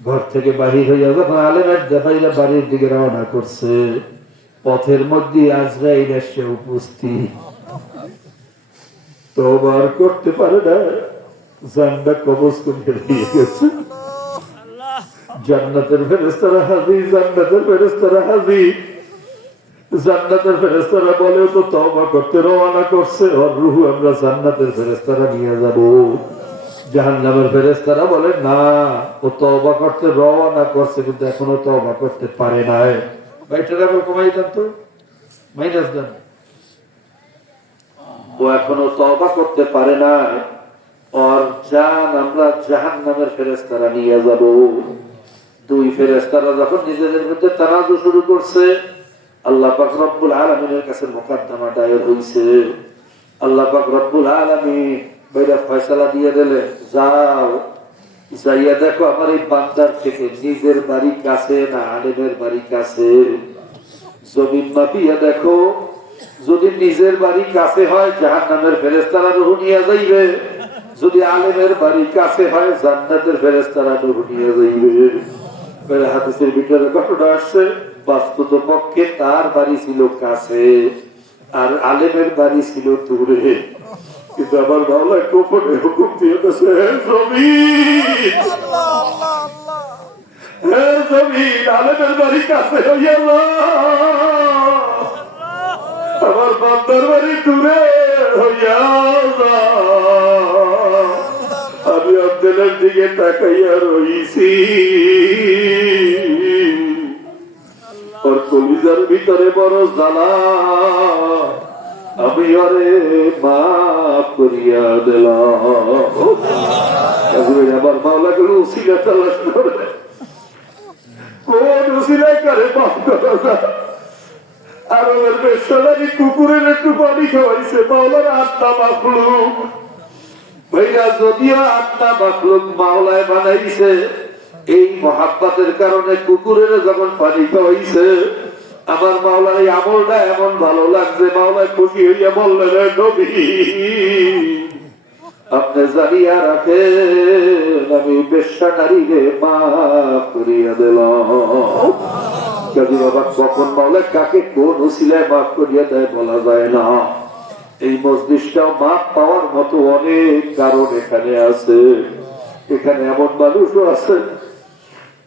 ঘর থেকে বাহির হইয়া যখন আলেমের দেখাইয়া বাড়ির দিকে রওনা করছে, পথের মধ্যে আজরাইল এসে উপস্থিত। তওবার করতে পারে না, জানটা কবজ করে দিয়ে গেছে। জান্নাতের ফেরেশতারা হাজির, জান্নাতের ফেরেশতারা হাজির। জান্নাতের ফেরেশতারা বলে তো তওবা করতে রওনা করছে, ওর রূহ আমরা জান্নাতের ফেরেশতারা নিয়ে যাব। জাহান্নামের ফেরেশতারা বলে না, ও তওবা করতে রওনা করছে কিন্তু এখনো তওবা করতে পারে নাই। ভাইটারা কমাই দেন তো, মাইনাস দেন। ও এখনো তওবা করতে পারে না, ওর জান আমরা জাহান্নামের ফেরেশতারা নিয়ে যাব। দুই ফেরেশতারা যখন নিজেদের মধ্যে তানাজু শুরু করছে, আল্লাহ পাক রব্বুল আলামিনের কাছে মুকদ্দমা দায়ের হইছে। আল্লাহ পাক রব্বুল আলামিন বাইরে ফয়সালা দিয়ে দিলেন, যাও যাইয়া দেখো আমার এই বান্দার থেকে নিজের বাড়ি কাছে না আলেমের বাড়ি কাছে। জমিন মাপিয়া দেখো, যদি নিজের বাড়ি কাছে হয় জাহান্নামের ফেরেশতারা রূহ নিয়ে যাইবে, যদি আলেমের বাড়ি কাছে হয় জান্নাতের ফেরেশতারা রূহ নিয়ে যাইবে। হাদিসের ভিতরে ঘটনা আসছে, বাস্তব পক্ষে তার বাড়ি ছিল কাছে আর আলেমের বাড়ি ছিল দূরে। কিন্তু আমার মাওলা গোপনে হুকুম দিয়ে গেছে, হে জমিন, হে জমিন, আলেমের বাড়ি কাছে হইয়া না, আমার বান্দার বাড়ি দূরে হইয়া না। আমি আপনাদের দিকে তাকাইয়া রইছি, ওর কলিজার ভিতরে বড় জ্বালা, আমি ওরে মাফ করিয়া দিলাম। আমার মাওলা গুলো উসিলা তালাশ করে, কোন উসিলায় কারে মাফ করা যায়। আর ওর বেশি কুকুরের একটু পানি খাওয়াইছে, মাওলার আত্মা মাখলুক ভাইরা, যদিও আত্মা মাখলুক মাওলায় বানাইছে, এই মহাব্বতের কারণে কুকুরের যখন পানি খাওয়াইছে, আমার মাওলার এই আমলটা এমন ভালো লাগছে, মাওলায় খুশি হইয়া বললেন, নবী আপনি জানিয়া রাখেন আমি বেশ্যা নারীকে মাফ করিয়া দিলাম। বাবা কখন মাওলা কাকে কোন উসিলায় মাফ করিয়া দেয় বলা যায় না। এই মজলিসটাও মাফ পাওয়ার মতো অনেক কারণ এখানে আছে। এখানে এমন মানুষও আছে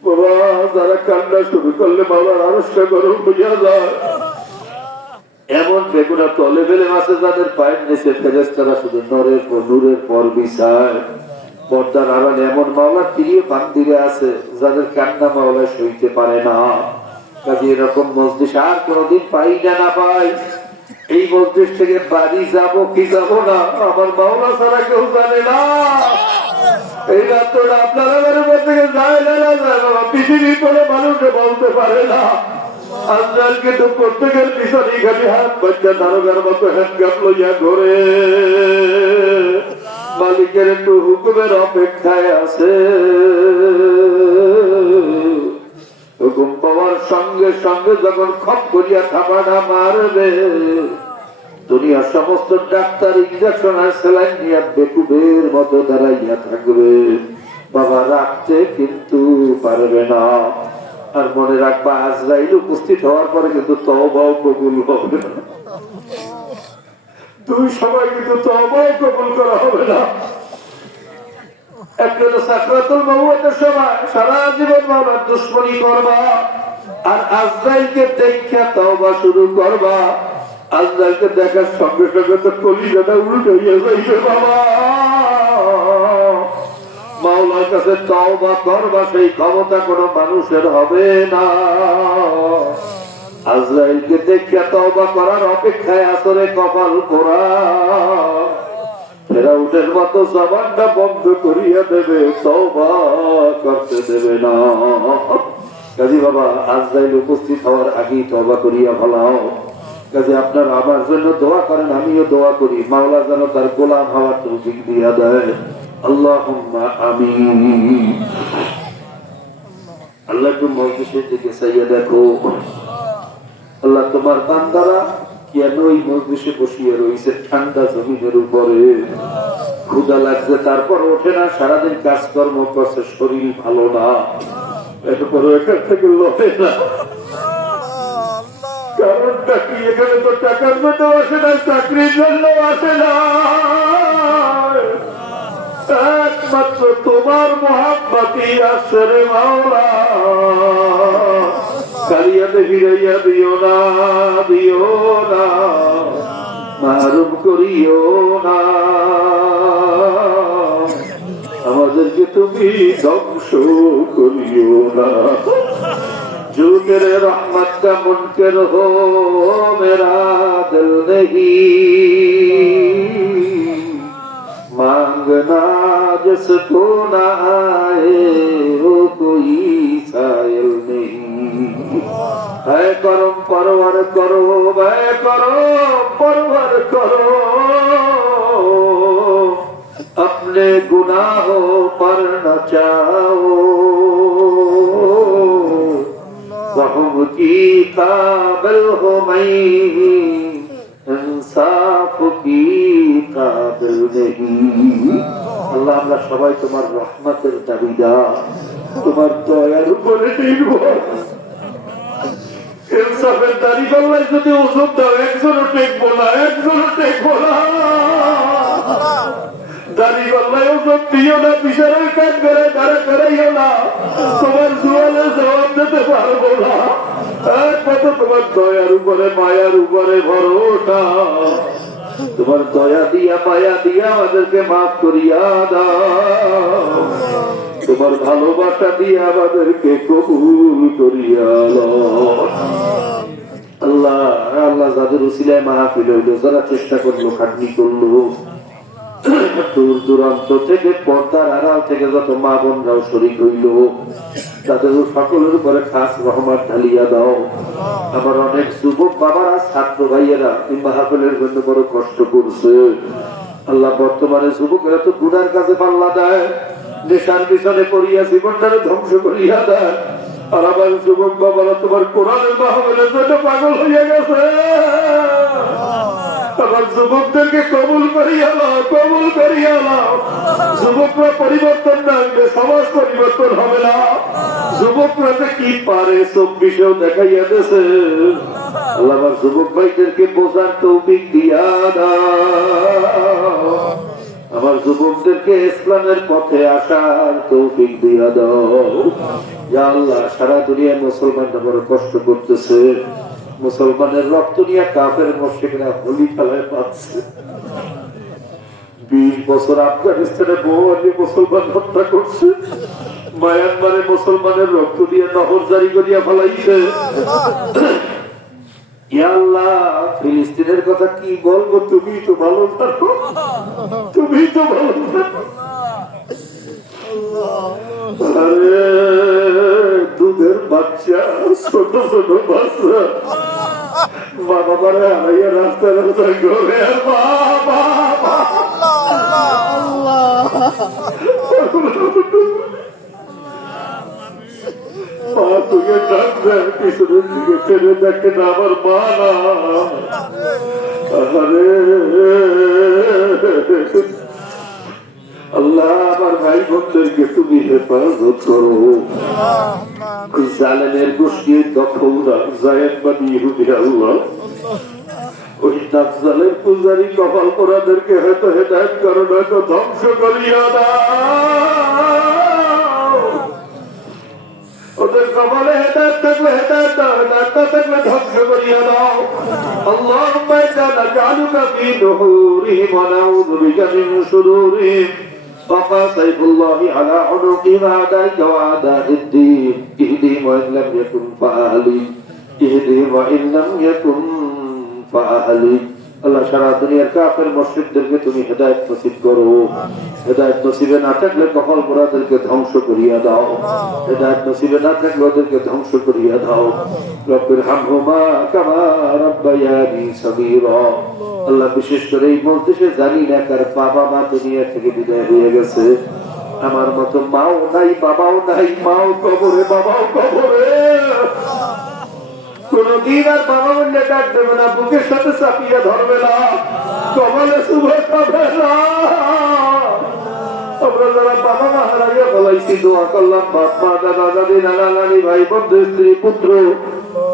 বাবা যারা কান্না শুরু করলে বাবার আরসটা গরম হইয়া যায়। এমন বেগুনা তলে বেলে আছে যাদের পায়ের নিচে ফেরেশতারা শুধু নূরের পর বিছায়। পর্দার আড়ালে এমন মাওলার প্রিয় বান্দিরা আছে যাদের কান্না মাওলা সইতে পারে না। কাজে এরকম মজলিস আর কোনদিন পাই না পাই। এই মজলিস থেকে বাড়ি যাব কি যাব না আমার মাওলা ছাড়া কেউ জানে না। এই রাত্রটা আপনারা থেকে যায় না বাবা, পৃথিবীর কোনো মানুষে বলতে পারে না। আজকাল কিন্তু প্রত্যেকের পিছনে খালি হাত বাচ্চা দারোগার মতো হ্যান্ডকাপ লইয়া ঘরে মালিকের একটু হুকুমের অপেক্ষায় আছে। হুকুম পাওয়ার সঙ্গে সঙ্গে যখন খপ করিয়া থাপাটা মারবে, দুনিয়ার সমস্ত ডাক্তার ইঞ্জেকশন আর সেলাইন নিয়ে বেকুবের মতো দাঁড়াইয়া থাকবে, বাবা রাখতে কিন্তু পারবে না। আর মনে রাখবা আজরাইল উপস্থিত হওয়ার পরে কিন্তু তওবাও কবুল হবে না। দুই সময় কিন্তু তওবাও কবুল করা হবে না। একটা তো সাকরাতুল মউতের সময় সারা জীবন মাওলার দুশমনি করবা, আর আজরাইলকে দেখা তওবা শুরু করবা। আজরাইলকে দেখার সঙ্গে সঙ্গে তো কলিজাটা উল্টো হয়ে যাইবে বাবা। মাওলার কাছে তওবা করবা সেই ক্ষমতা কোনো মানুষের হবে না। আজরাইলকে দেখিয়া তওবা করার অপেক্ষায় আসরে কপাল পোড়া। ফেরাউনের মতো জবানটা বন্ধ করিয়া দেবে, তওবা করতে দেবে না। কাজী বাবা আজরাইল উপস্থিত হওয়ার আগেই তওবা করিয়া ভালাও। কাজে আপনারা আমার জন্য দোয়া করেন, আমিও দোয়া করি মাওলা যেন তার গোলাম হওয়ার তৌফিক দিয়া দেয়। আল্লাহুম্মা আমিন। আল্লাহ একটু মজলিসের দিকে চাইয়া দেখো। আল্লাহ তোমার বান্দারা কেন এই মজলিসে বসিয়ে রয়েছে ঠান্ডা জমিনের উপরে, ক্ষুধা লাগছে তারপর ওঠে না, সারাদিন কাজকর্ম করছে, শরীর ভালো না, এরপরে এখান থেকে লোটে না। কারণটা কি? এখানে তো টাকার জন্য আসে না, চাকরির জন্য আসে না, একমাত্র তোমার মহাব্বতই আছে রে মাওলা। কালিয়াতে ফিরাইয়া দিও না, দিও না, মারুম করিও না, আমাদেরকে তুমি ধ্বংস করিও না। जो तेरे रहमत का मुनकर हो मेरा दिल नहीं, मांगना जिसको ना आए वो कोई साइल नहीं। है करम परवर करो, मैं करो परवर करो, अपने गुनाहों पर न चाओ, रहम की काबिल हो मैं, इंसाफ की काबिल नहीं। আল্লাহ আমরা সবাই তোমার রহমতের দাবিদার, তোমার দয়ার উপরে নির্ভর। ইনসাফের দাবি করলে যদি ওষুধ দাও একজনও টেকবো না, একজনও টেকবো না। দাবি করলে ওষুধ দিও না, বিচারের কাজ করে দাঁড়া করাইও না, তোমার জোয়ালে জবাব দিতে পারবো না। একমাত্র তোমার দয়ার উপরে মায়ার উপরে ভরসা। তোমার দয়া দিয়া মায়া দিয়া আমাদেরকে মাফ করিয়া দাও, তোমার ভালোবাসা দিয়ে আমাদেরকে কবুল করিয়া দাও। আল্লাহ আল্লাহ যাদের উসিলায় মাহফিল হইল, যারা চেষ্টা করলো, খাটনি করলো, দূর দূরান্ত থেকে পর্দার আড়াল থেকে যত মা বোনরাও শরীক হইল তাদের সকলের উপরে খাস রহমত ঢালিয়া দাও। আমার অনেক যুবক বাবারা ছাত্র ভাইয়েরা এই মাহফিলের জন্য বড় কষ্ট করছে। আল্লাহ বর্তমানে যুবকেরা তো গুনার কাছে পাল্লা দেয়, নেশার পিছনে পড়িয়া জীবনটারে ধ্বংস করিয়া দেয়। আর আমার যুবক বাবারা তোমার কোরআনের মাহফিলের জন্য পাগল হইয়া গেছে। আমার যুবকদেরকে কবুল করিয়া নাও, কবুল করিয়া নাও। যুবকরা পরিবর্তন না হইলে সমাজ পরিবর্তন হবে না। যুবকরা যে কি পারে 24-এও দেখাইয়া দিয়েছে। আল্লাহ আমার যুবক ভাইদেরকে বোঝার তৌফিক দিয়া দাও। আমার যুবকদেরকে ইসলামের পথে আসার তৌফিক দিয়া দাও। ইয়া আল্লাহ, সারা দুনিয়ায় মুসলমানরা বড় কষ্ট করতেছে। মুসলমানের রক্ত নিয়ে কাফের মুশরিকরা হোলি খেলায় পাচ্ছে। 20 বছর আফগানিস্তানে বহু মুসলমান হত্যা করছে। মায়ানমারে মুসলমানের রক্ত দিয়ে নহর জারি করিয়া ফেলাইছে। ইয়া আল্লাহ, ফিলিস্তিনের কথা কি বলবো, তুমি তো ভালো থাকো, তুমি তো ভালো থাকো। আরে দুধের বাচ্চা, ছোট ছোট বাচ্চা মা বাবারা হারাইয়া রাস্তায় রাস্তায় ঘরে তোকে ডাকবে, পিছনের দিকে ফেলে দেখে না আমার মা না। আরে আল্লাহ, আমার ভাই বোনদেরকে তুমি হেফাজত করো। জালেমের গোষ্ঠীর দখলদার জায়েদবাদী ইহুদি আল্লাহ, ওই নাফজালের পূজারী কপাল পোড়াদেরকে হয়তো হেদায়েত করো, নয়তো ধ্বংস করিয়া দাও। ওদের কপালে হেদায়েত থাকলে হেদায়েত দাও, হেদায়েত না থাকলে ধ্বংস করিয়া দাও। আল্লাহুম্মা ইন্না নাজআলুকা ফী নুহুরিহিম ওয়া নাউযু বিকা মিন শুরুরিহিম। وقى سيف الله على عنقهم أعدائك وأعداء الدين اهدهم وإن لم يكن فأهلي اهدهم وإن لم يكن فأهلي। আল্লাহ, সারা দুনিয়ার কাফের মুশরিকদেরকে তুমি হেদায়েত নসিব করো। হেদায়েত নসিবে না থাকলে কপাল পোড়াদেরকে ধ্বংস করিয়া দাও। হেদায়েত নসিবে না থাকলে ওদেরকে ধ্বংস করিয়া দাও। রব্বির হামহুমা কামা রাব্বায়ানি সগীরা। আল্লাহ, বিশেষ করে এই মজলিসে জানি না কার বাবা মা দুনিয়া থেকে বিদায় হয়ে গেছে। আমার মতো মাও নাই, বাবাও নাই, মাও কবরে, বাবাও কবরে। কোনদিন আর বাবা বললে ডাক দেবে না, বুকের সাথে চাপিয়ে ধরবে না, কপালে শুভে খাবে না। আমরা যারা বাবা মা হারাইয়া ফেলাইছি, দোয়া করলাম বাপ মা, দাদা দাদি, নানা নানি, ভাই বন্ধু, স্ত্রী পুত্র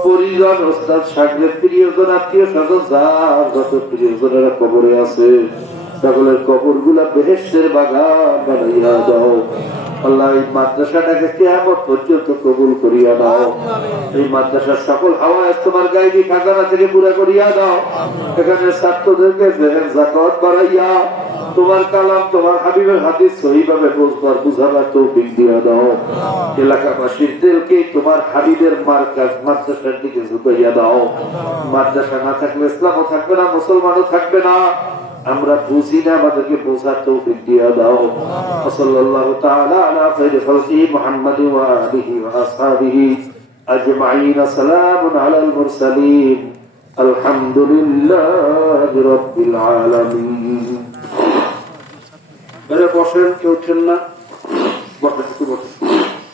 পরিজন, ওস্তাদ শাগরেদ, প্রিয়জন, আত্মীয় স্বজন, যার যত প্রিয়জনেরা কবরে আছে সকলের কবর গুলা বেহেশতের বাগান বানাইয়া দাও। আল্লাহ, এই মাদ্রাসাটাকে কিয়ামত পর্যন্ত কবুল করিয়া দাও। এই মাদ্রাসার সকল হাওয়াজ তোমার গায়বী খাজানা থেকে পুরা করিয়া দাও। এখানে ছাত্রদেরকে জেহেন যাকাত বাড়াইয়া তোমার কালাম, তোমার হাবিবের হাদিস সহিভাবে বুঝবার বুঝাবার তৌফিক দিয়া দাও। এলাকাবাসীর দিলকে তোমার হাবিবের মার্কাজ মাদ্রাসার দিকে ঝুঁকাইয়া দাও। মাদ্রাসা না থাকলে ইসলামও থাকবে না, মুসলমানও থাকবে না। আমরা বুঝি না, আমাদেরকে বোঝার তৌফিক দিয়া দাও। সাল্লাল্লাহু তাআলা আলা খায়রি খালকি মুহাম্মাদ ওয়া আলিহি ওয়া আসহাবিহি আজমাইন। সালামুন আলাল মুরসালিন। আলহামদুলিল্লাহি রাব্বিল আলামিন। বসেন, কেউ উঠেন না।